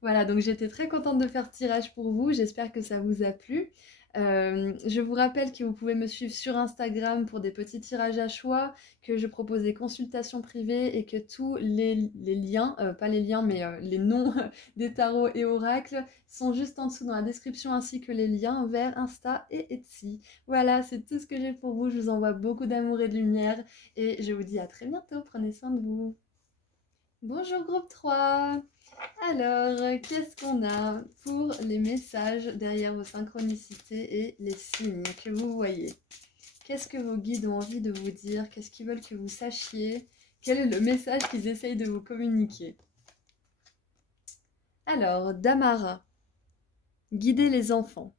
Voilà, donc j'étais très contente de faire ce tirage pour vous, j'espère que ça vous a plu. Je vous rappelle que vous pouvez me suivre sur Instagram pour des petits tirages à choix, que je propose des consultations privées et que tous les liens, pas les liens mais les noms des tarots et oracles sont juste en dessous dans la description ainsi que les liens vers Insta et Etsy. Voilà, c'est tout ce que j'ai pour vous, je vous envoie beaucoup d'amour et de lumière et je vous dis à très bientôt, prenez soin de vous. Bonjour groupe 3. Alors, qu'est-ce qu'on a pour les messages derrière vos synchronicités et les signes que vous voyez? Qu'est-ce que vos guides ont envie de vous dire? Qu'est-ce qu'ils veulent que vous sachiez? Quel est le message qu'ils essayent de vous communiquer? Alors, Damara. Guidez les enfants.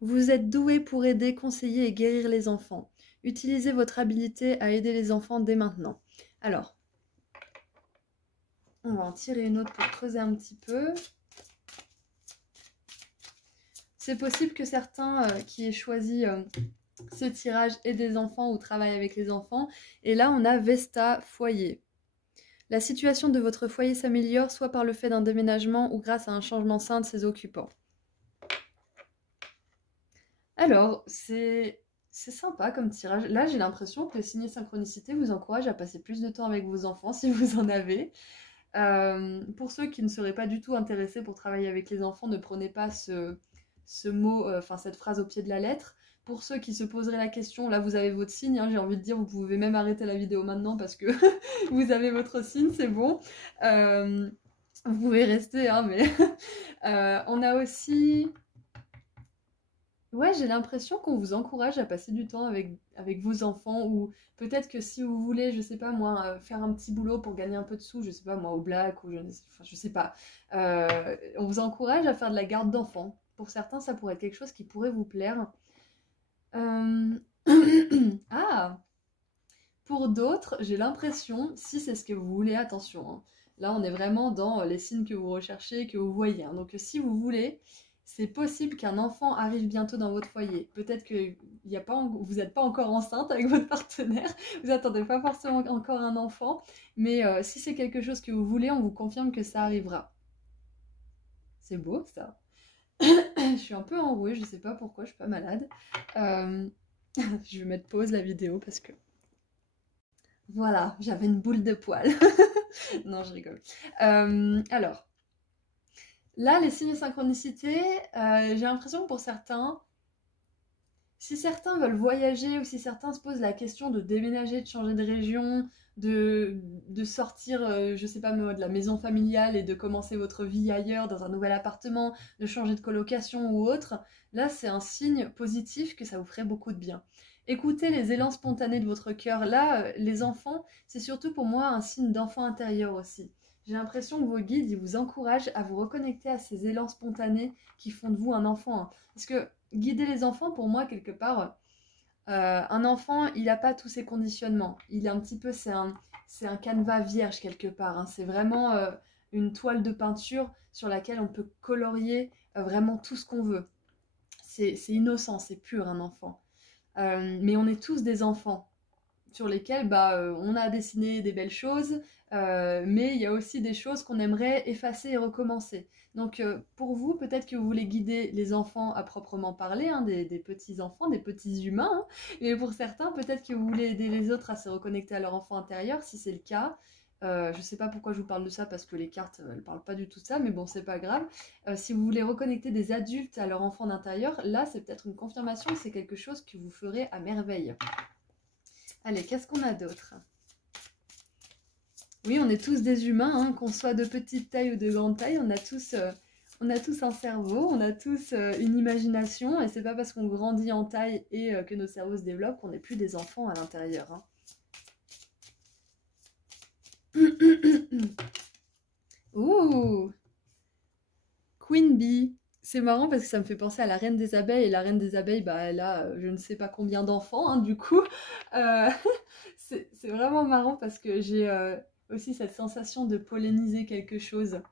Vous êtes doué pour aider, conseiller et guérir les enfants. Utilisez votre habilité à aider les enfants dès maintenant. Alors, on va en tirer une autre pour creuser un petit peu. C'est possible que certains qui aient choisi ce tirage aient des enfants ou travaillent avec les enfants. Et là, on a Vesta, foyer. La situation de votre foyer s'améliore soit par le fait d'un déménagement ou grâce à un changement sain de ses occupants. Alors, c'est sympa comme tirage. Là, j'ai l'impression que le signe synchronicité vous encourage à passer plus de temps avec vos enfants si vous en avez. Pour ceux qui ne seraient pas du tout intéressés pour travailler avec les enfants, ne prenez pas ce mot, enfin cette phrase au pied de la lettre. Pour ceux qui se poseraient la question, là vous avez votre signe, hein, j'ai envie de dire, vous pouvez même arrêter la vidéo maintenant parce que vous avez votre signe, c'est bon. Vous pouvez rester, hein, mais on a aussi... Ouais, j'ai l'impression qu'on vous encourage à passer du temps avec vos enfants ou peut-être que si vous voulez, je sais pas moi, faire un petit boulot pour gagner un peu de sous, je sais pas moi, au black ou je sais pas. On vous encourage à faire de la garde d'enfants. Pour certains, ça pourrait être quelque chose qui pourrait vous plaire. Euh, Ah! Pour d'autres, j'ai l'impression, si c'est ce que vous voulez, attention, hein, là on est vraiment dans les signes que vous recherchez, que vous voyez, hein. Donc si vous voulez, c'est possible qu'un enfant arrive bientôt dans votre foyer. Peut-être que vous n'êtes pas encore enceinte avec votre partenaire, vous n'attendez pas forcément encore un enfant, mais si c'est quelque chose que vous voulez, on vous confirme que ça arrivera. C'est beau ça. Je suis un peu enrouée, je sais pas pourquoi, je suis pas malade. Je vais mettre pause la vidéo parce que... Voilà, j'avais une boule de poil. Non, je rigole. Alors, là, les signes de synchronicité, j'ai l'impression que pour certains, si certains veulent voyager ou si certains se posent la question de déménager, de changer de région, de sortir, je sais pas moi, de la maison familiale et de commencer votre vie ailleurs, dans un nouvel appartement, de changer de colocation ou autre, là, c'est un signe positif que ça vous ferait beaucoup de bien. Écoutez les élans spontanés de votre cœur. Là, les enfants, c'est surtout pour moi un signe d'enfant intérieur aussi. J'ai l'impression que vos guides, ils vous encouragent à vous reconnecter à ces élans spontanés qui font de vous un enfant, hein. Parce que guider les enfants, pour moi, quelque part, un enfant, il n'a pas tous ses conditionnements. Il est un petit peu, c'est un canevas vierge quelque part, hein. C'est vraiment une toile de peinture sur laquelle on peut colorier vraiment tout ce qu'on veut. C'est innocent, c'est pur un enfant. Mais on est tous des enfants sur lesquels on a dessiné des belles choses, mais il y a aussi des choses qu'on aimerait effacer et recommencer. Donc pour vous, peut-être que vous voulez guider les enfants à proprement parler, hein, des petits-enfants, des petits humains, hein, mais pour certains, peut-être que vous voulez aider les autres à se reconnecter à leur enfant intérieur, si c'est le cas. Je ne sais pas pourquoi je vous parle de ça, parce que les cartes, elles ne parlent pas du tout de ça, mais bon, c'est pas grave. Si vous voulez reconnecter des adultes à leur enfant d'intérieur, là, c'est peut-être une confirmation que c'est quelque chose que vous ferez à merveille. Allez, qu'est-ce qu'on a d'autre? Oui, on est tous des humains, hein, qu'on soit de petite taille ou de grande taille, on a tous un cerveau, on a tous une imagination, et c'est pas parce qu'on grandit en taille et que nos cerveaux se développent qu'on n'est plus des enfants à l'intérieur, hein. Ouh! Queen Bee. C'est marrant parce que ça me fait penser à la reine des abeilles, et la reine des abeilles, bah, elle a je ne sais pas combien d'enfants, hein, du coup. Euh, c'est vraiment marrant parce que j'ai aussi cette sensation de polliniser quelque chose,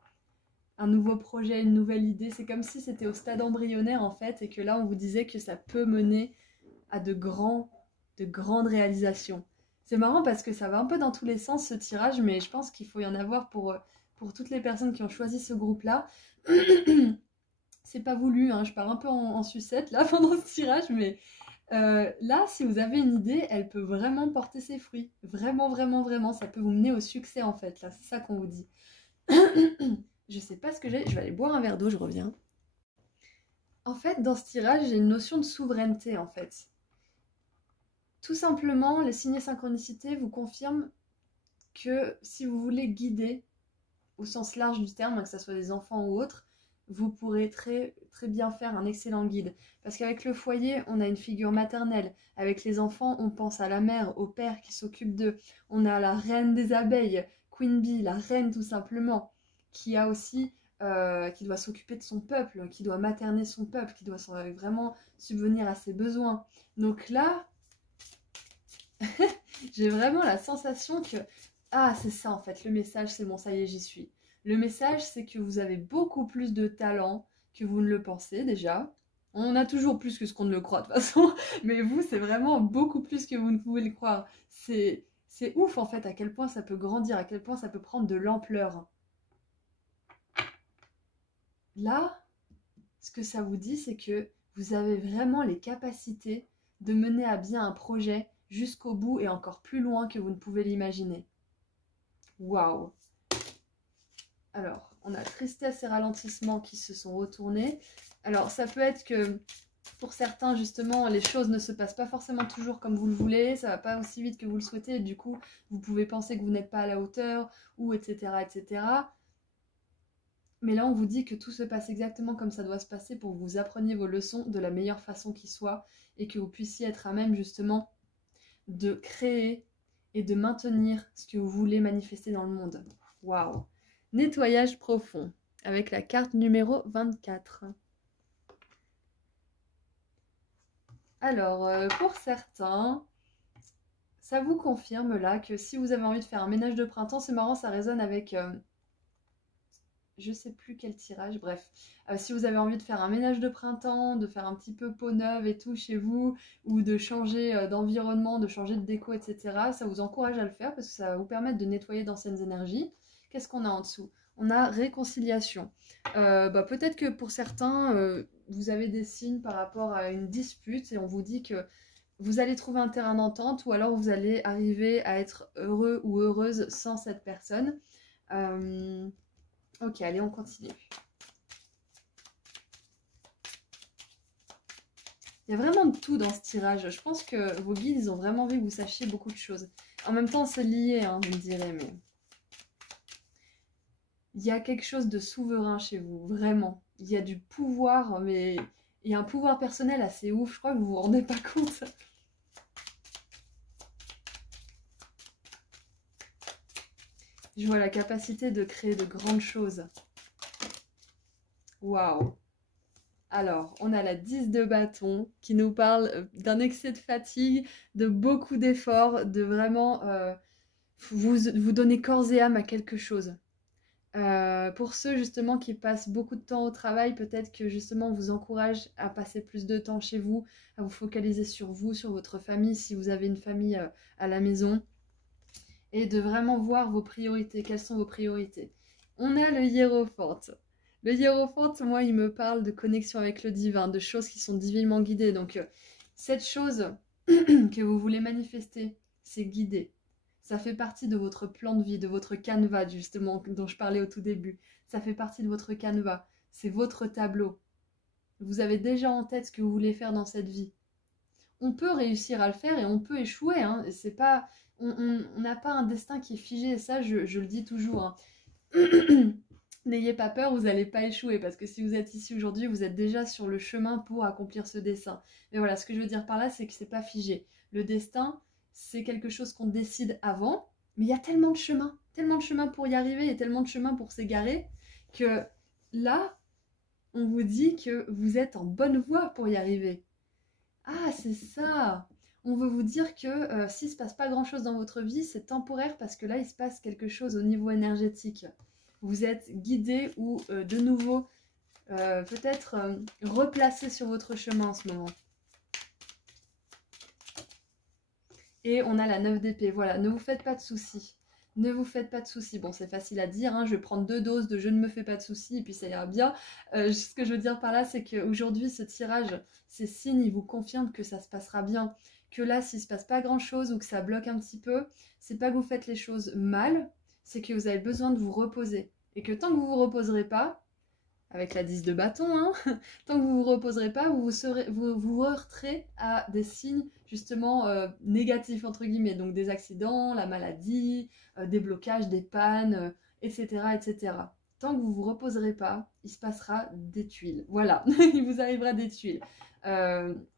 un nouveau projet, une nouvelle idée. C'est comme si c'était au stade embryonnaire en fait, et que là on vous disait que ça peut mener à de grandes réalisations. C'est marrant parce que ça va un peu dans tous les sens ce tirage, mais je pense qu'il faut y en avoir pour toutes les personnes qui ont choisi ce groupe-là. C'est pas voulu, hein, je pars un peu en sucette là pendant ce tirage, mais là, si vous avez une idée, elle peut vraiment porter ses fruits. Vraiment, vraiment, vraiment, ça peut vous mener au succès en fait, là, c'est ça qu'on vous dit. Je sais pas ce que j'ai, je vais aller boire un verre d'eau, je reviens. En fait, dans ce tirage, j'ai une notion de souveraineté en fait. Tout simplement, les signes synchronicité vous confirment que si vous voulez guider, au sens large du terme, que ce soit des enfants ou autres, vous pourrez très, très bien faire un excellent guide. Parce qu'avec le foyer, on a une figure maternelle. Avec les enfants, on pense à la mère, au père qui s'occupe d'eux. On a la reine des abeilles, Queen Bee, la reine tout simplement, qui a aussi qui doit s'occuper de son peuple, qui doit materner son peuple, qui doit vraiment subvenir à ses besoins. Donc là, j'ai vraiment la sensation que... Ah, c'est ça en fait, le message c'est bon, ça y est, j'y suis. Le message c'est que vous avez beaucoup plus de talent que vous ne le pensez déjà. On a toujours plus que ce qu'on ne le croit de toute façon, mais vous c'est vraiment beaucoup plus que vous ne pouvez le croire. C'est ouf en fait à quel point ça peut grandir, à quel point ça peut prendre de l'ampleur. Là, ce que ça vous dit c'est que vous avez vraiment les capacités de mener à bien un projet jusqu'au bout et encore plus loin que vous ne pouvez l'imaginer. Waouh! Alors, on a tristesse et ralentissement qui se sont retournés. Alors, ça peut être que pour certains, justement, les choses ne se passent pas forcément toujours comme vous le voulez, ça va pas aussi vite que vous le souhaitez, et du coup, vous pouvez penser que vous n'êtes pas à la hauteur, ou etc., etc. Mais là, on vous dit que tout se passe exactement comme ça doit se passer pour que vous appreniez vos leçons de la meilleure façon qui soit, et que vous puissiez être à même, justement, de créer et de maintenir ce que vous voulez manifester dans le monde. Waouh! Nettoyage profond, avec la carte numéro 24. Alors, pour certains, ça vous confirme là que si vous avez envie de faire un ménage de printemps, c'est marrant, ça résonne avec... je sais plus quel tirage, bref. Si vous avez envie de faire un ménage de printemps, de faire un petit peu peau neuve et tout chez vous, ou de changer d'environnement, de changer de déco, etc., ça vous encourage à le faire parce que ça va vous permettre de nettoyer d'anciennes énergies. Qu'est-ce qu'on a en dessous? On a réconciliation. Peut-être que pour certains, vous avez des signes par rapport à une dispute et on vous dit que vous allez trouver un terrain d'entente ou alors vous allez arriver à être heureux ou heureuse sans cette personne. Ok, allez, on continue. Il y a vraiment de tout dans ce tirage. Je pense que vos guides, ils ont vraiment envie que vous sachiez beaucoup de choses. En même temps, c'est lié, hein, vous me direz, mais... Il y a quelque chose de souverain chez vous, vraiment. Il y a du pouvoir, mais il y a un pouvoir personnel assez ouf. Je crois que vous vous rendez pas compte. Je vois la capacité de créer de grandes choses. Waouh! Alors, on a la 10 de bâton qui nous parle d'un excès de fatigue, de beaucoup d'efforts, de vraiment vous donner corps et âme à quelque chose. Pour ceux justement qui passent beaucoup de temps au travail, peut-être que justement on vous encourage à passer plus de temps chez vous, à vous focaliser sur vous, sur votre famille, si vous avez une famille à la maison, et de vraiment voir vos priorités. Quelles sont vos priorités? On a le hiérophante. Le hiérophante, moi, il me parle de connexion avec le divin, de choses qui sont divinement guidées. Donc, cette chose que vous voulez manifester, c'est guidé. Ça fait partie de votre plan de vie, de votre canevas, justement, dont je parlais au tout début. Ça fait partie de votre canevas. C'est votre tableau. Vous avez déjà en tête ce que vous voulez faire dans cette vie. On peut réussir à le faire et on peut échouer. Hein. C'est pas, on n'a pas un destin qui est figé. Et ça, je le dis toujours. Hein. N'ayez pas peur, vous n'allez pas échouer. Parce que si vous êtes ici aujourd'hui, vous êtes déjà sur le chemin pour accomplir ce dessein. Mais voilà, ce que je veux dire par là, c'est que c'est pas figé. Le destin, c'est quelque chose qu'on décide avant, mais il y a tellement de chemin pour y arriver et tellement de chemin pour s'égarer que là, on vous dit que vous êtes en bonne voie pour y arriver. Ah, c'est ça! On veut vous dire que s'il ne se passe pas grand-chose dans votre vie, c'est temporaire parce que là, il se passe quelque chose au niveau énergétique. Vous êtes guidé ou de nouveau peut-être replacé sur votre chemin en ce moment. Et on a la 9 d'épée. Voilà, ne vous faites pas de soucis. Ne vous faites pas de soucis. Bon, c'est facile à dire, hein, je vais prendre 2 doses de je ne me fais pas de soucis et puis ça ira bien. Ce que je veux dire par là, c'est qu'aujourd'hui, ce tirage, ces signes, ils vous confirment que ça se passera bien. Que là, s'il ne se passe pas grand-chose ou que ça bloque un petit peu, c'est pas que vous faites les choses mal, c'est que vous avez besoin de vous reposer. Et que tant que vous ne vous reposerez pas, avec la 10 de bâton, hein, tant que vous ne vous reposerez pas, vous heurterez à des signes justement négatifs, entre guillemets, donc des accidents, la maladie, des blocages, des pannes, etc., etc. tant que vous vous reposerez pas, il se passera des tuiles. Voilà, il vous arrivera des tuiles.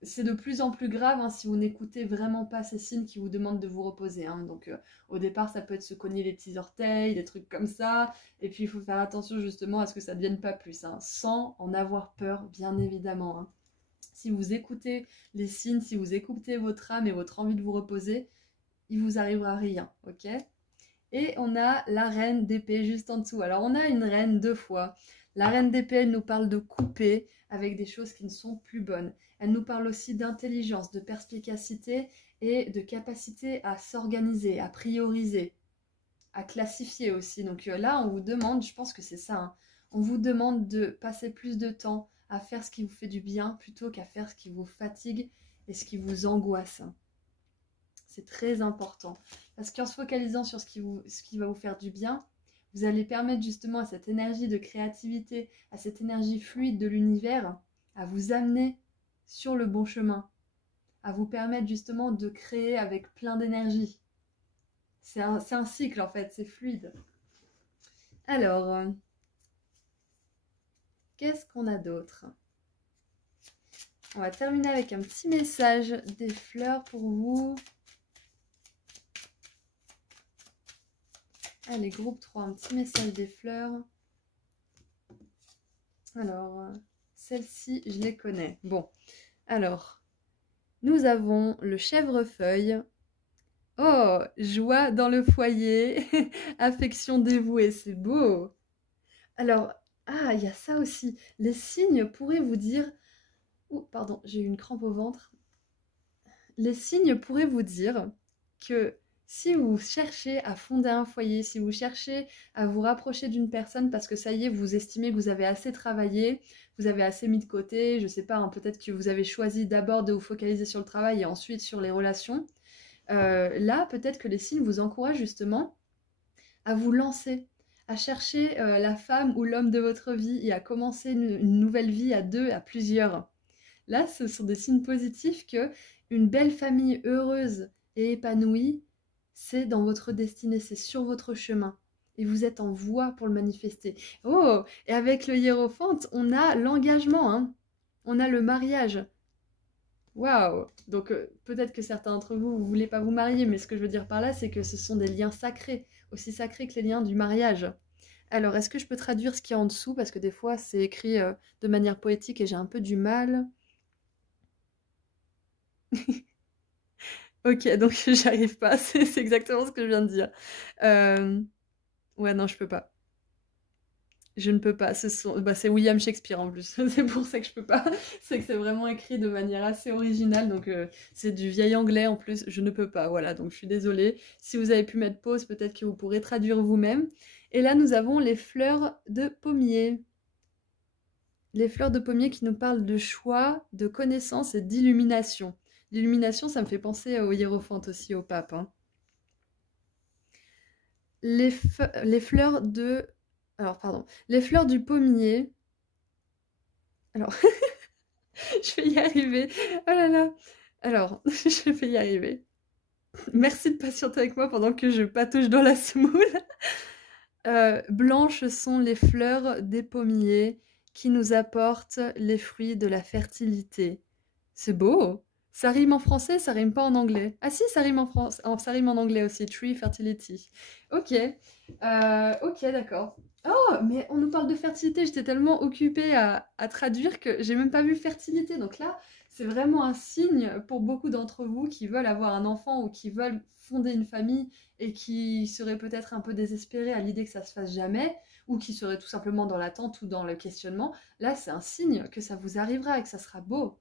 C'est de plus en plus grave hein, si vous n'écoutez vraiment pas ces signes qui vous demandent de vous reposer. Hein. Donc au départ, ça peut être se cogner les petits orteils, des trucs comme ça. Et puis il faut faire attention justement à ce que ça ne devienne pas plus, hein, sans en avoir peur, bien évidemment. Hein. Si vous écoutez les signes, si vous écoutez votre âme et votre envie de vous reposer, il vous arrivera rien, ok? Et on a la reine d'épée juste en dessous. Alors on a une reine 2 fois. La reine d'épée, elle nous parle de couper avec des choses qui ne sont plus bonnes. Elle nous parle aussi d'intelligence, de perspicacité et de capacité à s'organiser, à prioriser, à classifier aussi. Donc là, on vous demande, je pense que c'est ça, hein, on vous demande de passer plus de temps à faire ce qui vous fait du bien plutôt qu'à faire ce qui vous fatigue et ce qui vous angoisse. C'est très important. Parce qu'en se focalisant sur ce qui va vous faire du bien, vous allez permettre justement à cette énergie de créativité, à cette énergie fluide de l'univers, à vous amener sur le bon chemin, à vous permettre justement de créer avec plein d'énergie. C'est un cycle en fait, c'est fluide. Alors, qu'est-ce qu'on a d'autre? On va terminer avec un petit message des fleurs pour vous. Allez, groupe 3, un petit message des fleurs. Alors, celles-ci, je les connais. Bon, alors, nous avons le chèvrefeuille. Oh, joie dans le foyer, affection dévouée, c'est beau. Alors, ah, il y a ça aussi. Les signes pourraient vous dire... Oh, pardon, j'ai eu une crampe au ventre. Les signes pourraient vous dire que si vous cherchez à fonder un foyer, si vous cherchez à vous rapprocher d'une personne parce que ça y est, vous estimez que vous avez assez travaillé, vous avez assez mis de côté, je sais pas, hein, peut-être que vous avez choisi d'abord de vous focaliser sur le travail et ensuite sur les relations, là, peut-être que les signes vous encouragent justement à vous lancer, à chercher la femme ou l'homme de votre vie et à commencer une nouvelle vie à deux, à plusieurs. Là, ce sont des signes positifs que une belle famille heureuse et épanouie, c'est dans votre destinée, c'est sur votre chemin. Et vous êtes en voie pour le manifester. Oh, et avec le hiérophante, on a l'engagement, hein. On a le mariage. Waouh! Donc peut-être que certains d'entre vous, vous voulez pas vous marier, mais ce que je veux dire par là, c'est que ce sont des liens sacrés, aussi sacrés que les liens du mariage. Alors, est-ce que je peux traduire ce qu'il y a en dessous? Parce que des fois, c'est écrit de manière poétique et j'ai un peu du mal. Ok, donc j'arrive pas, c'est exactement ce que je viens de dire. Ouais, non, je peux pas. Je ne peux pas. C'est William Shakespeare en plus. C'est pour ça que je peux pas. C'est que c'est vraiment écrit de manière assez originale. Donc c'est du vieil anglais en plus. Je ne peux pas. Voilà. Donc je suis désolée. Si vous avez pu mettre pause, peut-être que vous pourrez traduire vous-même. Et là, nous avons les fleurs de pommier. Les fleurs de pommier qui nous parlent de choix, de connaissance et d'illumination. L'illumination, ça me fait penser au hiérophante aussi, au pape. Hein. Les fleurs de... Alors, pardon. Les fleurs du pommier. Alors, je vais y arriver. Oh là là. Alors, je vais y arriver. Merci de patienter avec moi pendant que je patauge dans la semoule. Blanches sont les fleurs des pommiers qui nous apportent les fruits de la fertilité. C'est beau. Ça rime en français, ça rime pas en anglais. Ah si, ça rime ça rime en anglais aussi. Tree fertility. Ok. Ok, d'accord. Oh, mais on nous parle de fertilité. J'étais tellement occupée à traduire que j'ai même pas vu fertilité. Donc là, c'est vraiment un signe pour beaucoup d'entre vous qui veulent avoir un enfant ou qui veulent fonder une famille et qui seraient peut-être un peu désespérés à l'idée que ça se fasse jamais ou qui seraient tout simplement dans l'attente ou dans le questionnement. Là, c'est un signe que ça vous arrivera et que ça sera beau.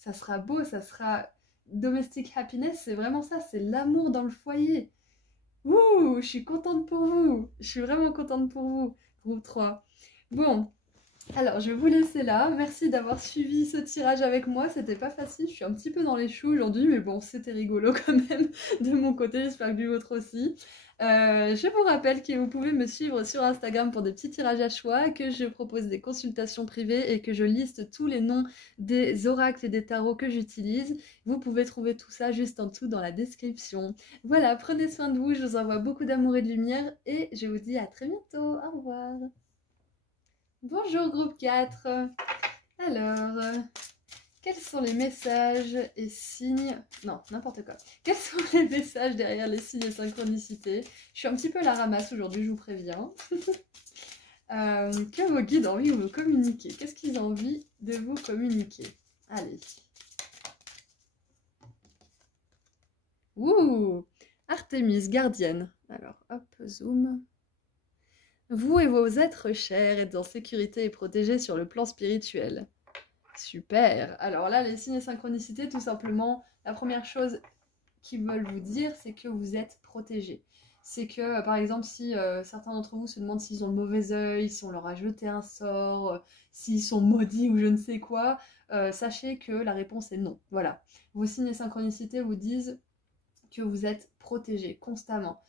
Ça sera beau, ça sera domestic happiness, c'est vraiment ça, c'est l'amour dans le foyer. Ouh, je suis contente pour vous, je suis vraiment contente pour vous, groupe 3. Bon, alors je vais vous laisser là, merci d'avoir suivi ce tirage avec moi, c'était pas facile, je suis un petit peu dans les choux aujourd'hui, mais bon, c'était rigolo quand même de mon côté, j'espère que du vôtre aussi. Je vous rappelle que vous pouvez me suivre sur Instagram pour des petits tirages à choix, que je propose des consultations privées et que je liste tous les noms des oracles et des tarots que j'utilise. Vous pouvez trouver tout ça juste en dessous dans la description. Voilà, prenez soin de vous, je vous envoie beaucoup d'amour et de lumière et je vous dis à très bientôt. Au revoir. Bonjour groupe 4. Alors, quels sont les messages et signes... Non, n'importe quoi. Quels sont les messages derrière les signes et synchronicités? Je suis un petit peu à la ramasse aujourd'hui, je vous préviens. Que vos guides ont envie de vous communiquer? Qu'est-ce qu'ils ont envie de vous communiquer? Allez. Ouh! Artémis, gardienne. Alors, hop, zoom. Vous et vos êtres chers êtes en sécurité et protégés sur le plan spirituel. Super. Alors là, les signes et synchronicités, tout simplement, la première chose qu'ils veulent vous dire, c'est que vous êtes protégés. C'est que, par exemple, si certains d'entre vous se demandent s'ils ont le mauvais œil, si on leur a jeté un sort, s'ils sont maudits ou je ne sais quoi, sachez que la réponse est non. Voilà. Vos signes et synchronicités vous disent que vous êtes protégés constamment.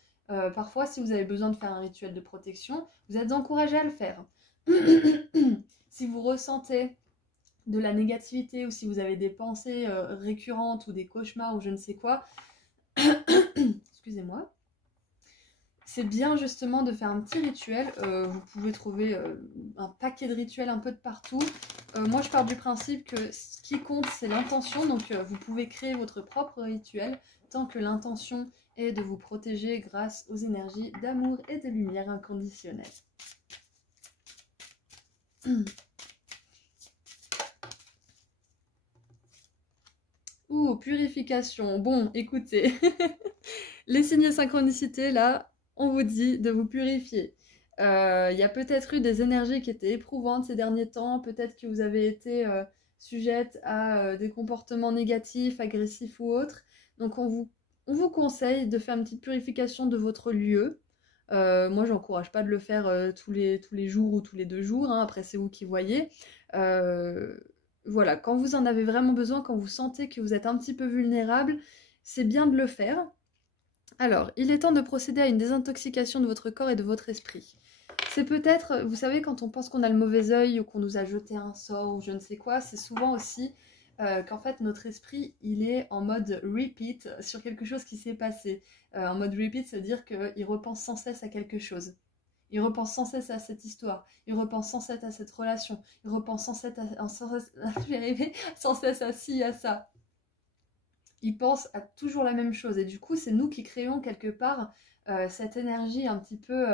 Parfois, si vous avez besoin de faire un rituel de protection, vous êtes encouragé à le faire. Si vous ressentez de la négativité ou si vous avez des pensées récurrentes ou des cauchemars ou je ne sais quoi, excusez-moi, c'est bien justement de faire un petit rituel. Vous pouvez trouver un paquet de rituels un peu de partout. Moi, je pars du principe que ce qui compte, c'est l'intention. Donc, vous pouvez créer votre propre rituel tant que l'intention est de vous protéger grâce aux énergies d'amour et de lumière inconditionnelle. Ouh, purification. Bon, écoutez, les signes de synchronicité, là, on vous dit de vous purifier. Il y a peut-être eu des énergies qui étaient éprouvantes ces derniers temps, peut-être que vous avez été sujette à des comportements négatifs, agressifs ou autres. Donc on vous conseille de faire une petite purification de votre lieu. Moi, j'encourage pas de le faire tous les jours ou tous les 2 jours, hein, après c'est vous qui voyez. Voilà, quand vous en avez vraiment besoin, quand vous sentez que vous êtes un petit peu vulnérable, c'est bien de le faire. Alors, il est temps de procéder à une désintoxication de votre corps et de votre esprit. C'est peut-être, vous savez, quand on pense qu'on a le mauvais œil ou qu'on nous a jeté un sort ou je ne sais quoi, c'est souvent aussi qu'en fait notre esprit, il est en mode repeat sur quelque chose qui s'est passé. En mode repeat, ça veut dire qu'il repense sans cesse à quelque chose. Il repense sans cesse à cette histoire, il repense sans cesse à cette relation, il repense sans cesse sans cesse à ci, à ça. Il pense à toujours la même chose. Et du coup, c'est nous qui créons quelque part cette énergie un petit peu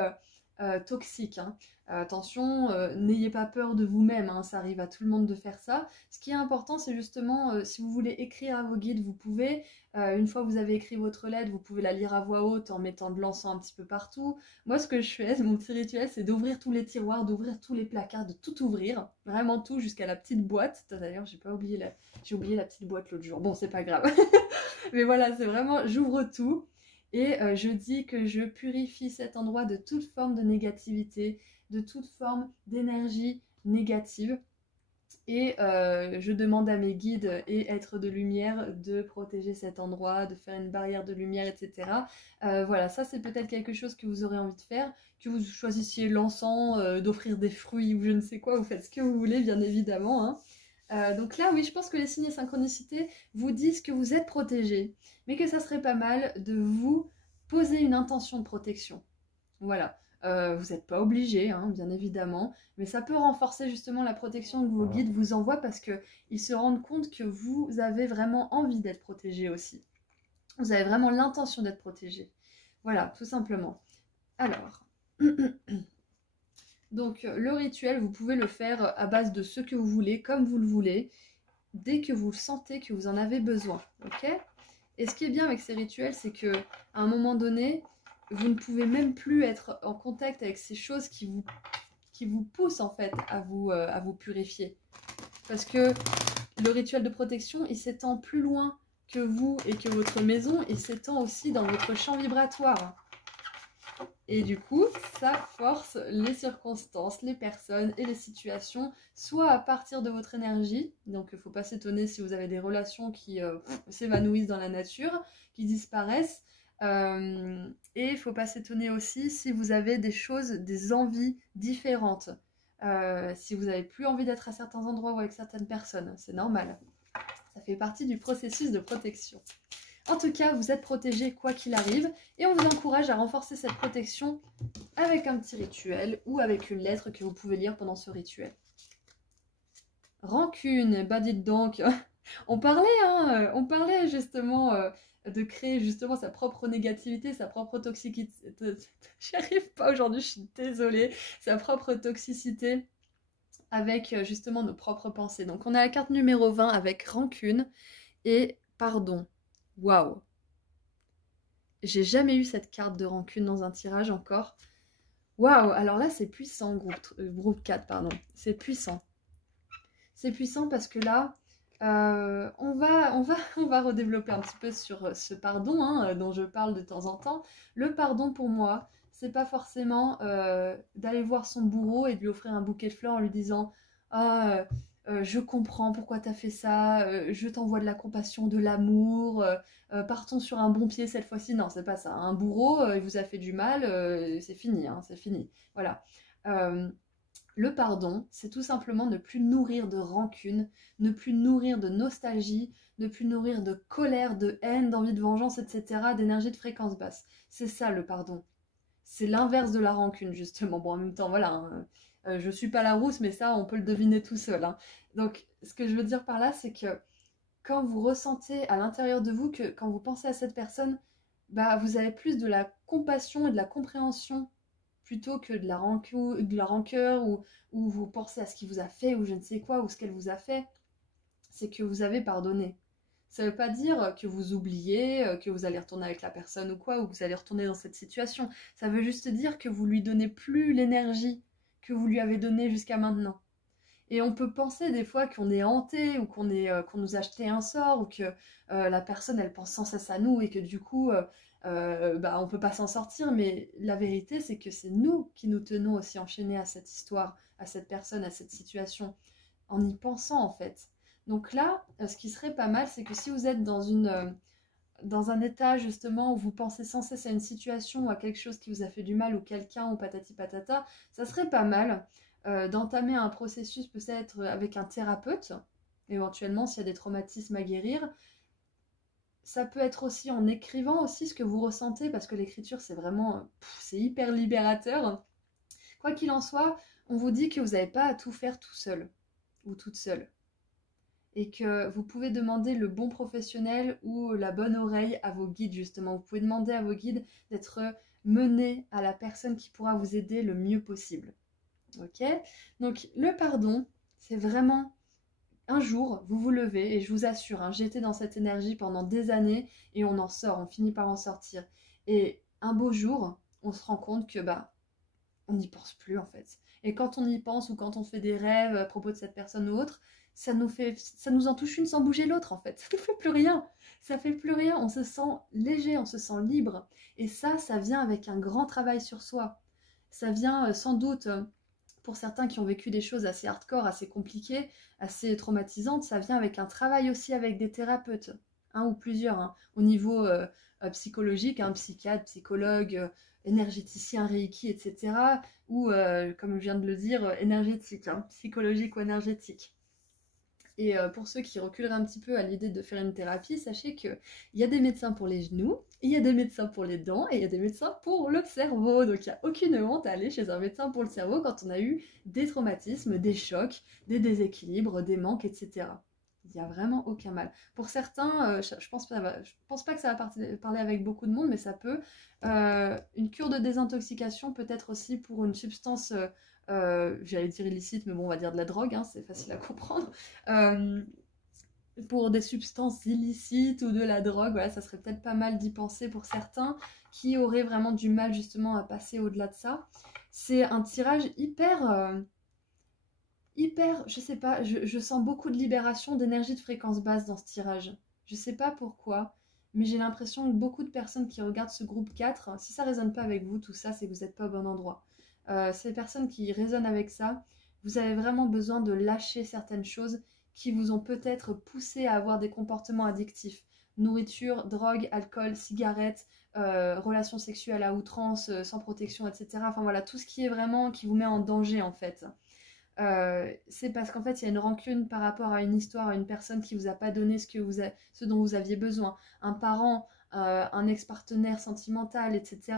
toxique. Hein. Attention, n'ayez pas peur de vous-même, hein, ça arrive à tout le monde de faire ça. Ce qui est important, c'est justement, si vous voulez écrire à vos guides, vous pouvez. Une fois que vous avez écrit votre lettre, vous pouvez la lire à voix haute en mettant de l'encens un petit peu partout. Moi, ce que je fais, mon petit rituel, c'est d'ouvrir tous les tiroirs, d'ouvrir tous les placards, de tout ouvrir, vraiment tout, jusqu'à la petite boîte. D'ailleurs, j'ai oublié la petite boîte l'autre jour. Bon, c'est pas grave. Mais voilà, c'est vraiment, j'ouvre tout. Et je dis que je purifie cet endroit de toute forme de négativité, de toute forme d'énergie négative. Et je demande à mes guides et êtres de lumière de protéger cet endroit, de faire une barrière de lumière, etc. Voilà, ça c'est peut-être quelque chose que vous aurez envie de faire, que vous choisissiez l'encens, d'offrir des fruits ou je ne sais quoi, vous faites ce que vous voulez bien évidemment. Hein. Donc là, oui, je pense que les signes et synchronicités vous disent que vous êtes protégé, mais que ça serait pas mal de vous poser une intention de protection. Voilà. Vous n'êtes pas obligé, hein, bien évidemment, mais ça peut renforcer justement la protection que vos guides vous envoient parce qu'ils se rendent compte que vous avez vraiment envie d'être protégé aussi. Vous avez vraiment l'intention d'être protégé. Voilà, tout simplement. Alors, donc le rituel, vous pouvez le faire à base de ce que vous voulez, comme vous le voulez, dès que vous sentez que vous en avez besoin, ok? Et ce qui est bien avec ces rituels, c'est que à un moment donné, vous ne pouvez même plus être en contact avec ces choses qui vous poussent en fait à vous purifier. Parce que le rituel de protection, il s'étend plus loin que vous et que votre maison, il s'étend aussi dans votre champ vibratoire. Et du coup, ça force les circonstances, les personnes et les situations, soit à partir de votre énergie, donc il ne faut pas s'étonner si vous avez des relations qui s'évanouissent dans la nature, qui disparaissent, Et il faut pas s'étonner aussi si vous avez des choses, des envies différentes. Si vous n'avez plus envie d'être à certains endroits ou avec certaines personnes, c'est normal. Ça fait partie du processus de protection. En tout cas, vous êtes protégé quoi qu'il arrive et on vous encourage à renforcer cette protection avec un petit rituel ou avec une lettre que vous pouvez lire pendant ce rituel. Rancune, bah dites donc, on parlait justement de créer justement sa propre négativité, sa propre toxicité. J'y arrive pas aujourd'hui, je suis désolée. Sa propre toxicité avec justement nos propres pensées. Donc on a la carte numéro 20 avec rancune et pardon. Waouh! J'ai jamais eu cette carte de rancune dans un tirage encore. Waouh! Alors là, c'est puissant, groupe 4, pardon. C'est puissant. C'est puissant parce que là, on va redévelopper un petit peu sur ce pardon dont je parle de temps en temps. Le pardon pour moi, c'est pas forcément d'aller voir son bourreau et de lui offrir un bouquet de fleurs en lui disant ah je comprends pourquoi t'as fait ça, je t'envoie de la compassion, de l'amour, partons sur un bon pied cette fois-ci. Non, c'est pas ça. Un bourreau, il vous a fait du mal, c'est fini, c'est fini. Voilà. Le pardon, c'est tout simplement ne plus nourrir de rancune, ne plus nourrir de nostalgie, ne plus nourrir de colère, de haine, d'envie de vengeance, etc., d'énergie de fréquence basse. C'est ça le pardon. C'est l'inverse de la rancune, justement. Bon, en même temps, voilà, je suis pas la rousse, mais ça, on peut le deviner tout seul. Donc, ce que je veux dire par là, c'est que quand vous ressentez à l'intérieur de vous que quand vous pensez à cette personne, bah, vous avez plus de la compassion et de la compréhension plutôt que de la rancœur ou vous pensez à ce qu'il vous a fait ou je ne sais quoi ou ce qu'elle vous a fait, c'est que vous avez pardonné. Ça ne veut pas dire que vous oubliez, que vous allez retourner avec la personne ou quoi, ou que vous allez retourner dans cette situation. Ça veut juste dire que vous lui donnez plus l'énergie que vous lui avez donnée jusqu'à maintenant. Et on peut penser des fois qu'on est hanté ou qu'on nous a jeté un sort ou que la personne elle pense sans cesse à nous et que du coup bah, on peut pas s'en sortir. Mais la vérité c'est que c'est nous qui nous tenons aussi enchaînés à cette histoire, à cette personne, à cette situation, en y pensant en fait. Donc là, ce qui serait pas mal, c'est que si vous êtes dans un état justement où vous pensez sans cesse à une situation ou à quelque chose qui vous a fait du mal ou quelqu'un ou patati patata, ça serait pas mal d'entamer un processus peut-être avec un thérapeute, éventuellement s'il y a des traumatismes à guérir. Ça peut être aussi en écrivant aussi ce que vous ressentez parce que l'écriture c'est vraiment, c'est hyper libérateur. Quoi qu'il en soit, on vous dit que vous n'avez pas à tout faire tout seul ou toute seule et que vous pouvez demander le bon professionnel ou la bonne oreille à vos guides justement. Vous pouvez demander à vos guides d'être menés à la personne qui pourra vous aider le mieux possible. Ok? Donc le pardon, c'est vraiment un jour, vous vous levez et je vous assure, j'étais dans cette énergie pendant des années et on en sort, on finit par en sortir. Et un beau jour, on se rend compte que bah on n'y pense plus en fait. Et quand on y pense ou quand on fait des rêves à propos de cette personne ou autre, ça nous en touche une sans bouger l'autre en fait. Ça ne fait plus rien. Ça fait plus rien. On se sent léger, on se sent libre. Et ça vient avec un grand travail sur soi. Ça vient sans doute pour certains qui ont vécu des choses assez hardcore, assez compliquées, assez traumatisantes, ça vient avec un travail aussi avec des thérapeutes, un ou plusieurs, au niveau psychologique, psychiatre, psychologue, énergéticien, reiki, etc. Ou, comme je viens de le dire, énergétique, psychologique ou énergétique. Et pour ceux qui reculeraient un petit peu à l'idée de faire une thérapie, sachez qu'il y a des médecins pour les genoux, il y a des médecins pour les dents et il y a des médecins pour le cerveau. Donc il n'y a aucune honte à aller chez un médecin pour le cerveau quand on a eu des traumatismes, des chocs, des déséquilibres, des manques, etc. Il n'y a vraiment aucun mal. Pour certains, je pense pas que ça va parler avec beaucoup de monde, mais ça peut. Une cure de désintoxication peut être aussi pour une substance j'allais dire illicite, mais bon, on va dire de la drogue, c'est facile à comprendre. Pour des substances illicites ou de la drogue, voilà, ça serait peut-être pas mal d'y penser pour certains qui auraient vraiment du mal justement à passer au-delà de ça. C'est un tirage hyper, je sais pas, je sens beaucoup de libération d'énergie de fréquence basse dans ce tirage. Je sais pas pourquoi, mais j'ai l'impression que beaucoup de personnes qui regardent ce groupe 4, si ça résonne pas avec vous, tout ça, c'est que vous n'êtes pas au bon endroit. Ces personnes qui résonnent avec ça, vous avez vraiment besoin de lâcher certaines choses qui vous ont peut-être poussé à avoir des comportements addictifs. nourriture, drogue, alcool, cigarettes, relations sexuelles à outrance, sans protection, etc. Enfin voilà, tout ce qui est vraiment, qui vous met en danger en fait. C'est parce qu'en fait il y a une rancune par rapport à une histoire, à une personne qui vous a pas donné ce dont vous aviez besoin, un parent, un ex-partenaire sentimental, etc.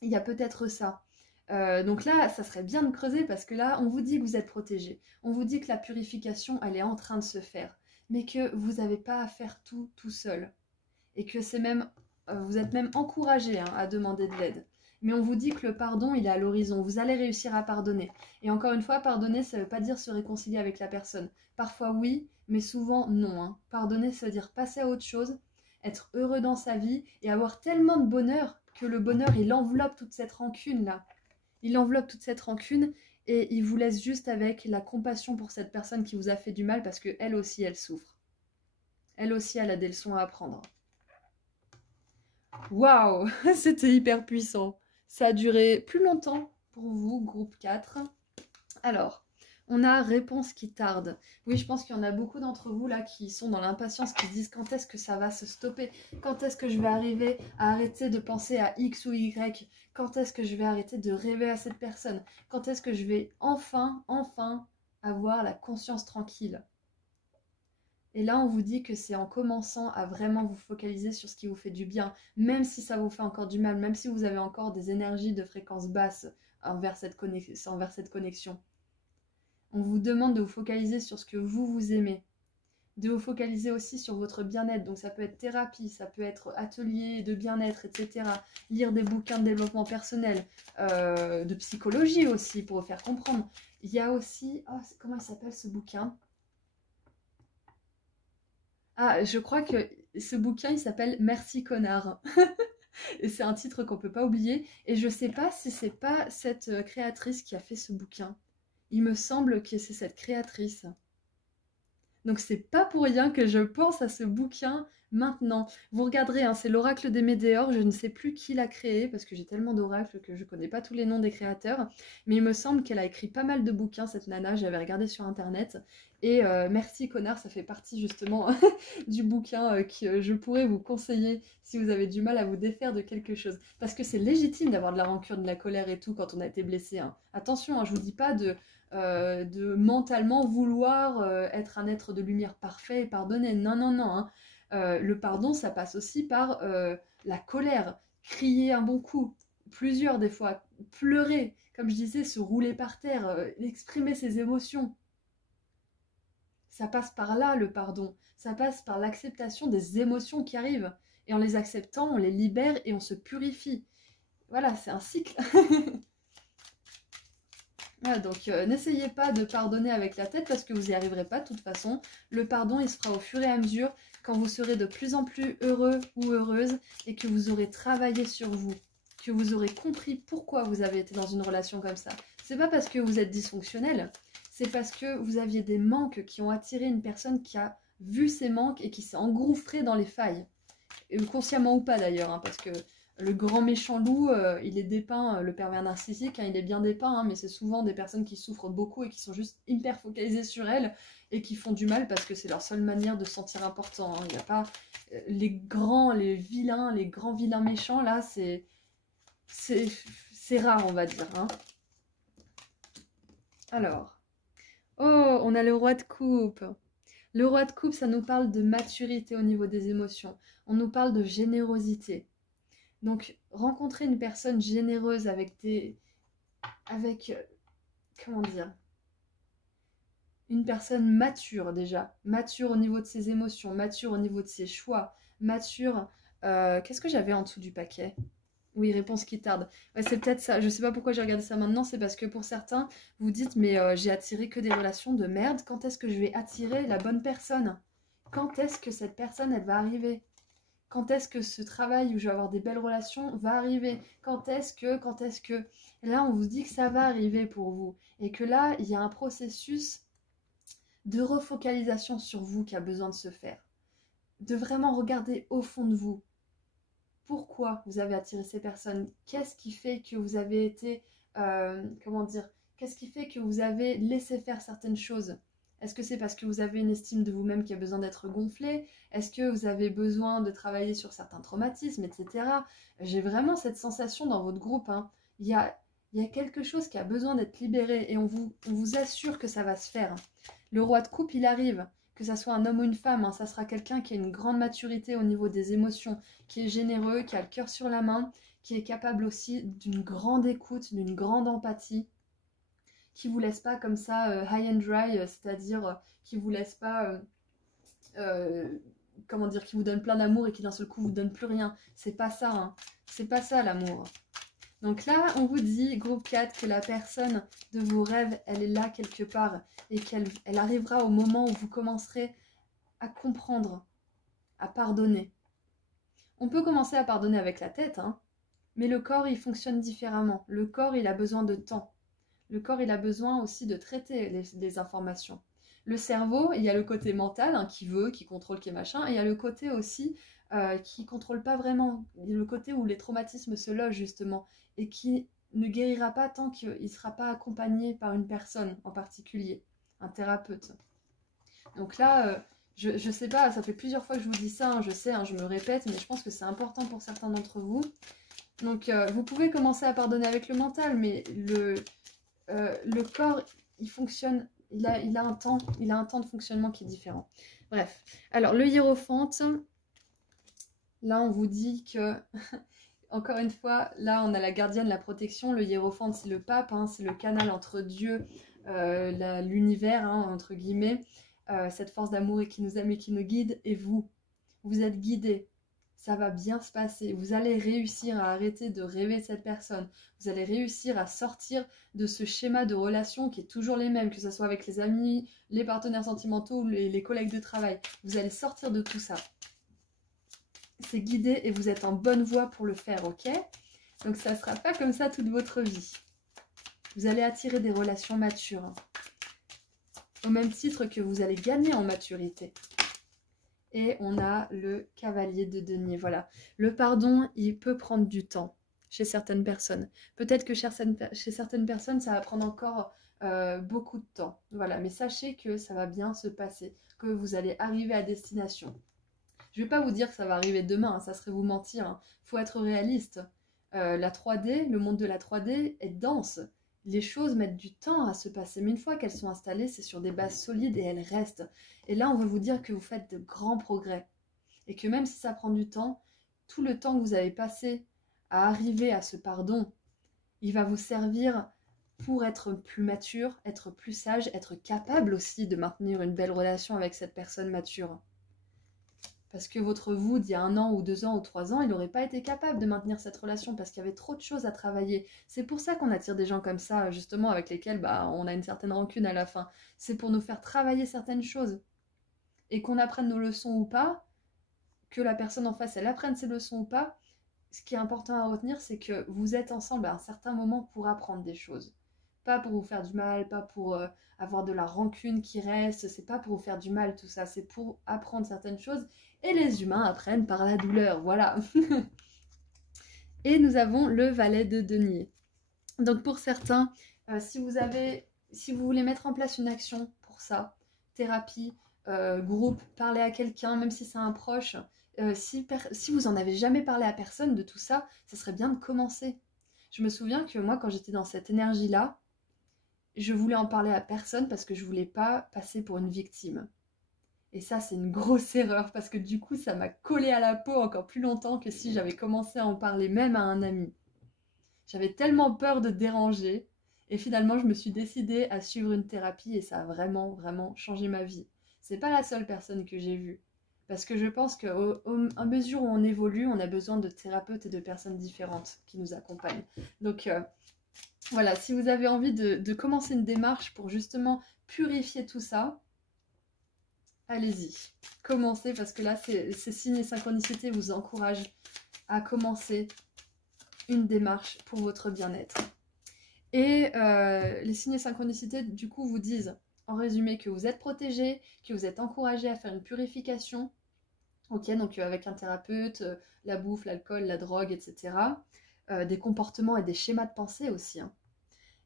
Il y a peut-être ça. Donc là, ça serait bien de creuser parce que là, on vous dit que vous êtes protégé. On vous dit que la purification, elle est en train de se faire. Mais que vous n'avez pas à faire tout seul. Et que c'est même, vous êtes même encouragé hein, à demander de l'aide. Mais on vous dit que le pardon, il est à l'horizon. Vous allez réussir à pardonner. Et encore une fois, pardonner, ça ne veut pas dire se réconcilier avec la personne. Parfois oui, mais souvent non. Hein. Pardonner, ça veut dire passer à autre chose, être heureux dans sa vie et avoir tellement de bonheur que le bonheur, il enveloppe toute cette rancune-là. Il enveloppe toute cette rancune et il vous laisse juste avec la compassion pour cette personne qui vous a fait du mal parce qu'elle aussi, elle souffre. Elle aussi, elle a des leçons à apprendre. Waouh, c'était hyper puissant. Ça a duré plus longtemps pour vous, groupe 4. Alors, on a réponse qui tarde. Oui, je pense qu'il y en a beaucoup d'entre vous là qui sont dans l'impatience, qui se disent quand est-ce que ça va se stopper? Quand est-ce que je vais arriver à arrêter de penser à X ou Y? Quand est-ce que je vais arrêter de rêver à cette personne? Quand est-ce que je vais enfin avoir la conscience tranquille? Et là, on vous dit que c'est en commençant à vraiment vous focaliser sur ce qui vous fait du bien, même si ça vous fait encore du mal, même si vous avez encore des énergies de fréquence basse envers cette connexion. On vous demande de vous focaliser sur ce que vous aimez, de vous focaliser aussi sur votre bien-être. Donc ça peut être thérapie, ça peut être atelier de bien-être, etc. Lire des bouquins de développement personnel, de psychologie aussi, pour vous faire comprendre. Il y a aussi... Oh, comment il s'appelle ce bouquin? Ah, je crois que ce bouquin, il s'appelle Merci connard. Et c'est un titre qu'on peut pas oublier. Et je sais pas si c'est pas cette créatrice qui a fait ce bouquin. Il me semble que c'est cette créatrice. Donc c'est pas pour rien que je pense à ce bouquin maintenant. Vous regarderez, hein, c'est l'Oracle des Médéors. Je ne sais plus qui l'a créé parce que j'ai tellement d'oracles que je connais pas tous les noms des créateurs. Mais il me semble qu'elle a écrit pas mal de bouquins, cette nana. J'avais regardé sur internet. Et Merci connard, ça fait partie justement du bouquin que je pourrais vous conseiller si vous avez du mal à vous défaire de quelque chose. Parce que c'est légitime d'avoir de la rancune, de la colère et tout quand on a été blessé. Hein. Attention, hein, je vous dis pas de mentalement vouloir être un être de lumière parfait et pardonner. Non, non, non. Hein. Le pardon, ça passe aussi par la colère, crier un bon coup, plusieurs des fois, pleurer, comme je disais, se rouler par terre, exprimer ses émotions. Ça passe par là, le pardon. Ça passe par l'acceptation des émotions qui arrivent. Et en les acceptant, on les libère et on se purifie. Voilà, c'est un cycle. Voilà, donc n'essayez pas de pardonner avec la tête parce que vous n'y arriverez pas de toute façon. Le pardon, il se fera au fur et à mesure quand vous serez de plus en plus heureux ou heureuse et que vous aurez travaillé sur vous, que vous aurez compris pourquoi vous avez été dans une relation comme ça. C'est pas parce que vous êtes dysfonctionnel, c'est parce que vous aviez des manques qui ont attiré une personne qui a vu ces manques et qui s'est engouffrée dans les failles. Et consciemment ou pas d'ailleurs, hein, parce que le grand méchant loup, il est dépeint, le pervers narcissique, hein, il est bien dépeint, hein, mais c'est souvent des personnes qui souffrent beaucoup et qui sont juste hyper focalisées sur elles et qui font du mal parce que c'est leur seule manière de se sentir important. Hein. Il n'y a pas les grands vilains méchants, là, c'est rare, on va dire. Hein. Alors, oh, on a le roi de coupe. Le roi de coupe, ça nous parle de maturité au niveau des émotions. On nous parle de générosité. Donc, rencontrer une personne généreuse comment dire, une personne mature déjà, mature au niveau de ses émotions, mature au niveau de ses choix, mature, qu'est-ce que j'avais en dessous du paquet? Oui, réponse qui tarde. Ouais, c'est peut-être ça, je sais pas pourquoi j'ai regardé ça maintenant, c'est parce que pour certains, vous dites, mais j'ai attiré que des relations de merde, quand est-ce que je vais attirer la bonne personne? Quand est-ce que cette personne, elle va arriver? Quand est-ce que ce travail où je vais avoir des belles relations va arriver? Quand est-ce que... Et là, on vous dit que ça va arriver pour vous. Et que là, il y a un processus de refocalisation sur vous qui a besoin de se faire. De vraiment regarder au fond de vous. Pourquoi vous avez attiré ces personnes? Qu'est-ce qui fait que vous avez été... comment dire? Qu'est-ce qui fait que vous avez laissé faire certaines choses? Est-ce que c'est parce que vous avez une estime de vous-même qui a besoin d'être gonflée? Est-ce que vous avez besoin de travailler sur certains traumatismes, etc. J'ai vraiment cette sensation dans votre groupe, hein. Il y a quelque chose qui a besoin d'être libéré et on vous assure que ça va se faire. Le roi de coupe, il arrive. Que ça soit un homme ou une femme, hein, ça sera quelqu'un qui a une grande maturité au niveau des émotions, qui est généreux, qui a le cœur sur la main, qui est capable aussi d'une grande écoute, d'une grande empathie, qui vous laisse pas comme ça high and dry, c'est-à-dire qui vous laisse pas, comment dire, qui vous donne plein d'amour et qui d'un seul coup vous donne plus rien. C'est pas ça, hein. C'est pas ça l'amour. Donc là, on vous dit, groupe 4, que la personne de vos rêves, elle est là quelque part et qu'elle arrivera au moment où vous commencerez à comprendre, à pardonner. On peut commencer à pardonner avec la tête, hein, mais le corps, il fonctionne différemment. Le corps, il a besoin de temps. Le corps, il a besoin aussi de traiter les informations. Le cerveau, il y a le côté mental, hein, qui veut, qui contrôle, qui est machin, et il y a le côté aussi qui ne contrôle pas vraiment. Il y a le côté où les traumatismes se logent, justement, et qui ne guérira pas tant qu'il ne sera pas accompagné par une personne en particulier, un thérapeute. Donc là, je sais pas, ça fait plusieurs fois que je vous dis ça, hein, je sais, hein, je me répète, mais je pense que c'est important pour certains d'entre vous. Donc vous pouvez commencer à pardonner avec le mental, mais le corps, il fonctionne, il a un temps de fonctionnement qui est différent. Bref, alors le hiérophante, là on vous dit que, encore une fois, là on a la gardienne, la protection, le hiérophante c'est le pape, hein, c'est le canal entre Dieu, l'univers, hein, entre guillemets, cette force d'amour qui nous aime et qui nous guide, et vous êtes guidés. Ça va bien se passer. Vous allez réussir à arrêter de rêver de cette personne. Vous allez réussir à sortir de ce schéma de relation qui est toujours les mêmes, que ce soit avec les amis, les partenaires sentimentaux ou les collègues de travail. Vous allez sortir de tout ça. C'est guidé et vous êtes en bonne voie pour le faire, ok? Donc ça ne sera pas comme ça toute votre vie. Vous allez attirer des relations matures. Au même titre que vous allez gagner en maturité. Et on a le cavalier de denier, voilà. Le pardon, il peut prendre du temps chez certaines personnes. Peut-être que chez certaines personnes, ça va prendre encore beaucoup de temps. Voilà, mais sachez que ça va bien se passer, que vous allez arriver à destination. Je ne vais pas vous dire que ça va arriver demain, hein, ça serait vous mentir. Hein. Faut être réaliste. La 3D, le monde de la 3D est dense. Les choses mettent du temps à se passer, mais une fois qu'elles sont installées, c'est sur des bases solides et elles restent. Et là, on veut vous dire que vous faites de grands progrès. Et que même si ça prend du temps, tout le temps que vous avez passé à arriver à ce pardon, il va vous servir pour être plus mature, être plus sage, être capable aussi de maintenir une belle relation avec cette personne mature. Parce que votre vous d'il y a 1 an ou 2 ans ou 3 ans, il n'aurait pas été capable de maintenir cette relation parce qu'il y avait trop de choses à travailler. C'est pour ça qu'on attire des gens comme ça, justement, avec lesquels on a une certaine rancune à la fin. C'est pour nous faire travailler certaines choses. Et qu'on apprenne nos leçons ou pas, que la personne en face, elle apprenne ses leçons ou pas, ce qui est important à retenir, c'est que vous êtes ensemble à un certain moment pour apprendre des choses. Pas pour vous faire du mal, pas pour avoir de la rancune qui reste, c'est pas pour vous faire du mal tout ça, c'est pour apprendre certaines choses. Et les humains apprennent par la douleur, voilà. Et nous avons le valet de denier. Donc pour certains, si vous voulez mettre en place une action pour ça, thérapie, groupe, parler à quelqu'un, même si c'est un proche, si vous en avez jamais parlé à personne de tout ça, ça serait bien de commencer. Je me souviens que moi, quand j'étais dans cette énergie-là, je voulais en parler à personne parce que je voulais pas passer pour une victime. Et ça, c'est une grosse erreur parce que du coup, ça m'a collé à la peau encore plus longtemps que si j'avais commencé à en parler même à un ami. J'avais tellement peur de déranger et finalement, je me suis décidée à suivre une thérapie et ça a vraiment, vraiment changé ma vie. C'est pas la seule personne que j'ai vue. Parce que je pense qu'à mesure où on évolue, on a besoin de thérapeutes et de personnes différentes qui nous accompagnent. Donc voilà, si vous avez envie de commencer une démarche pour justement purifier tout ça, allez-y, commencez parce que là, ces signes et synchronicités vous encouragent à commencer une démarche pour votre bien-être. Et les signes et synchronicités, du coup, vous disent, en résumé, que vous êtes protégé, que vous êtes encouragé à faire une purification, ok, donc avec un thérapeute, la bouffe, l'alcool, la drogue, etc. Des comportements et des schémas de pensée aussi, hein.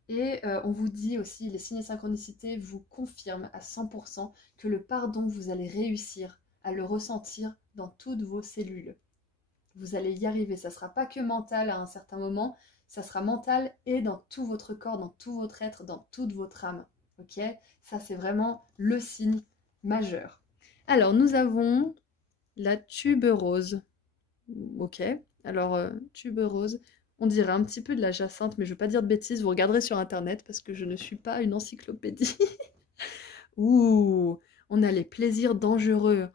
Et on vous dit aussi, les signes et synchronicités vous confirment à 100% que le pardon, vous allez réussir à le ressentir dans toutes vos cellules. Vous allez y arriver, ça ne sera pas que mental à un certain moment, ça sera mental et dans tout votre corps, dans tout votre être, dans toute votre âme. Ok? Ça, c'est vraiment le signe majeur. Alors, nous avons la tuberose. Ok, alors tuberose, on dirait un petit peu de la jacinthe, mais je ne veux pas dire de bêtises, vous regarderez sur internet parce que je ne suis pas une encyclopédie. Ouh, on a les plaisirs dangereux.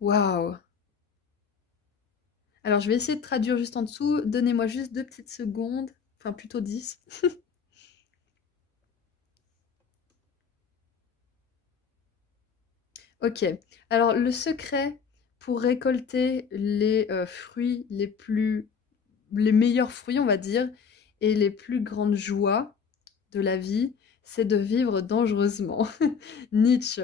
Waouh! Alors je vais essayer de traduire juste en dessous, donnez-moi juste 2 petites secondes, enfin plutôt 10. Ok, alors le secret pour récolter les fruits les meilleurs fruits, on va dire, et les plus grandes joies de la vie, c'est de vivre dangereusement. Nietzsche.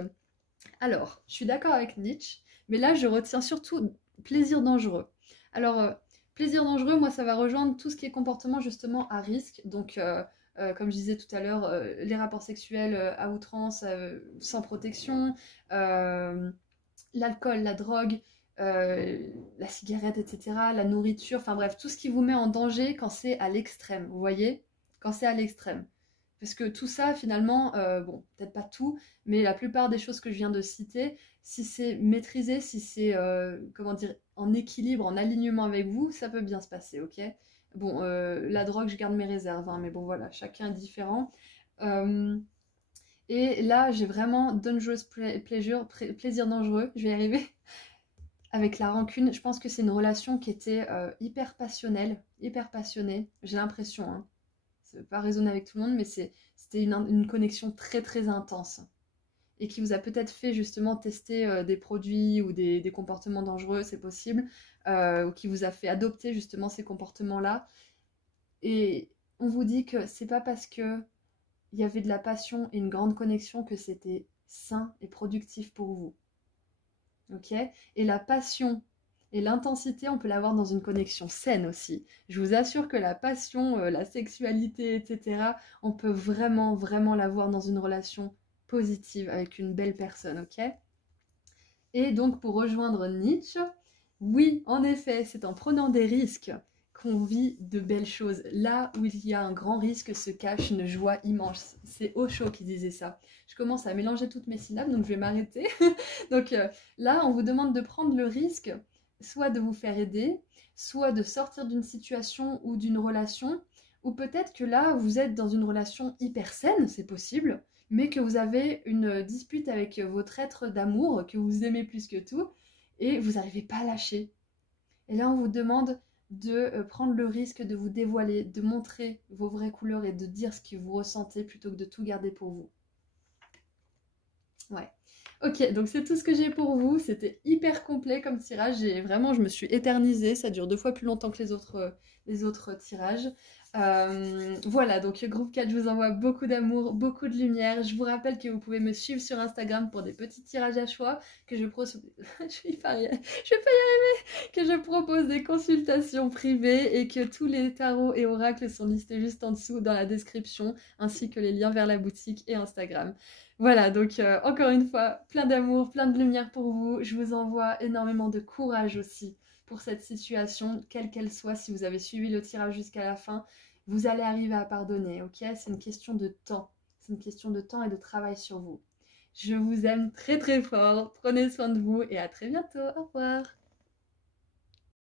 Alors, je suis d'accord avec Nietzsche, mais là, je retiens surtout plaisir dangereux. Alors, plaisir dangereux, moi, ça va rejoindre tout ce qui est comportement justement à risque. Donc, comme je disais tout à l'heure, les rapports sexuels à outrance, sans protection, euh, l'alcool, la drogue, la cigarette, etc., la nourriture, enfin bref, tout ce qui vous met en danger quand c'est à l'extrême, vous voyez? Quand c'est à l'extrême. Parce que tout ça, finalement, bon, peut-être pas tout, mais la plupart des choses que je viens de citer, si c'est maîtrisé, si c'est, comment dire, en équilibre, en alignement avec vous, ça peut bien se passer, ok? Bon, la drogue, je garde mes réserves, hein, mais bon, voilà, chacun est différent. Euh, et là, j'ai vraiment dangerous pleasure, plaisir dangereux, je vais y arriver. Avec la rancune, je pense que c'est une relation qui était hyper passionnelle, hyper passionnée, j'ai l'impression, hein. Ça ne veut pas résonner avec tout le monde, mais c'était une connexion très très intense. Et qui vous a peut-être fait justement tester des produits ou des comportements dangereux, c'est possible, ou qui vous a fait adopter justement ces comportements-là. Et on vous dit que c'est pas parce que il y avait de la passion et une grande connexion que c'était sain et productif pour vous. Ok? Et la passion et l'intensité, on peut l'avoir dans une connexion saine aussi. Je vous assure que la passion, la sexualité, etc., on peut vraiment, vraiment l'avoir dans une relation positive avec une belle personne, ok? Et donc, pour rejoindre Nietzsche, oui, en effet, c'est en prenant des risques qu'on vit de belles choses. Là où il y a un grand risque se cache une joie immense. C'est Osho qui disait ça. Je commence à mélanger toutes mes syllabes, donc je vais m'arrêter. Donc là, on vous demande de prendre le risque, soit de vous faire aider, soit de sortir d'une situation ou d'une relation, ou peut-être que là, vous êtes dans une relation hyper saine, c'est possible, mais que vous avez une dispute avec votre être d'amour, que vous aimez plus que tout, et vous n'arrivez pas à lâcher. Et là, on vous demande de prendre le risque de vous dévoiler, de montrer vos vraies couleurs et de dire ce que vous ressentez plutôt que de tout garder pour vous. Ouais. Ok, donc c'est tout ce que j'ai pour vous. C'était hyper complet comme tirage. Et vraiment, je me suis éternisée. Ça dure 2 fois plus longtemps que les autres tirages. Voilà, donc groupe 4, je vous envoie beaucoup d'amour, beaucoup de lumière. Je vous rappelle que vous pouvez me suivre sur Instagram pour des petits tirages à choix. Que je propose... je vais pas y arriver. Que je propose des consultations privées et que tous les tarots et oracles sont listés juste en dessous dans la description, ainsi que les liens vers la boutique et Instagram. Voilà, donc encore une fois, plein d'amour, plein de lumière pour vous. Je vous envoie énormément de courage aussi pour cette situation, quelle qu'elle soit. Si vous avez suivi le tirage jusqu'à la fin, vous allez arriver à pardonner, ok? C'est une question de temps. C'est une question de temps et de travail sur vous. Je vous aime très très fort. Prenez soin de vous et à très bientôt. Au revoir.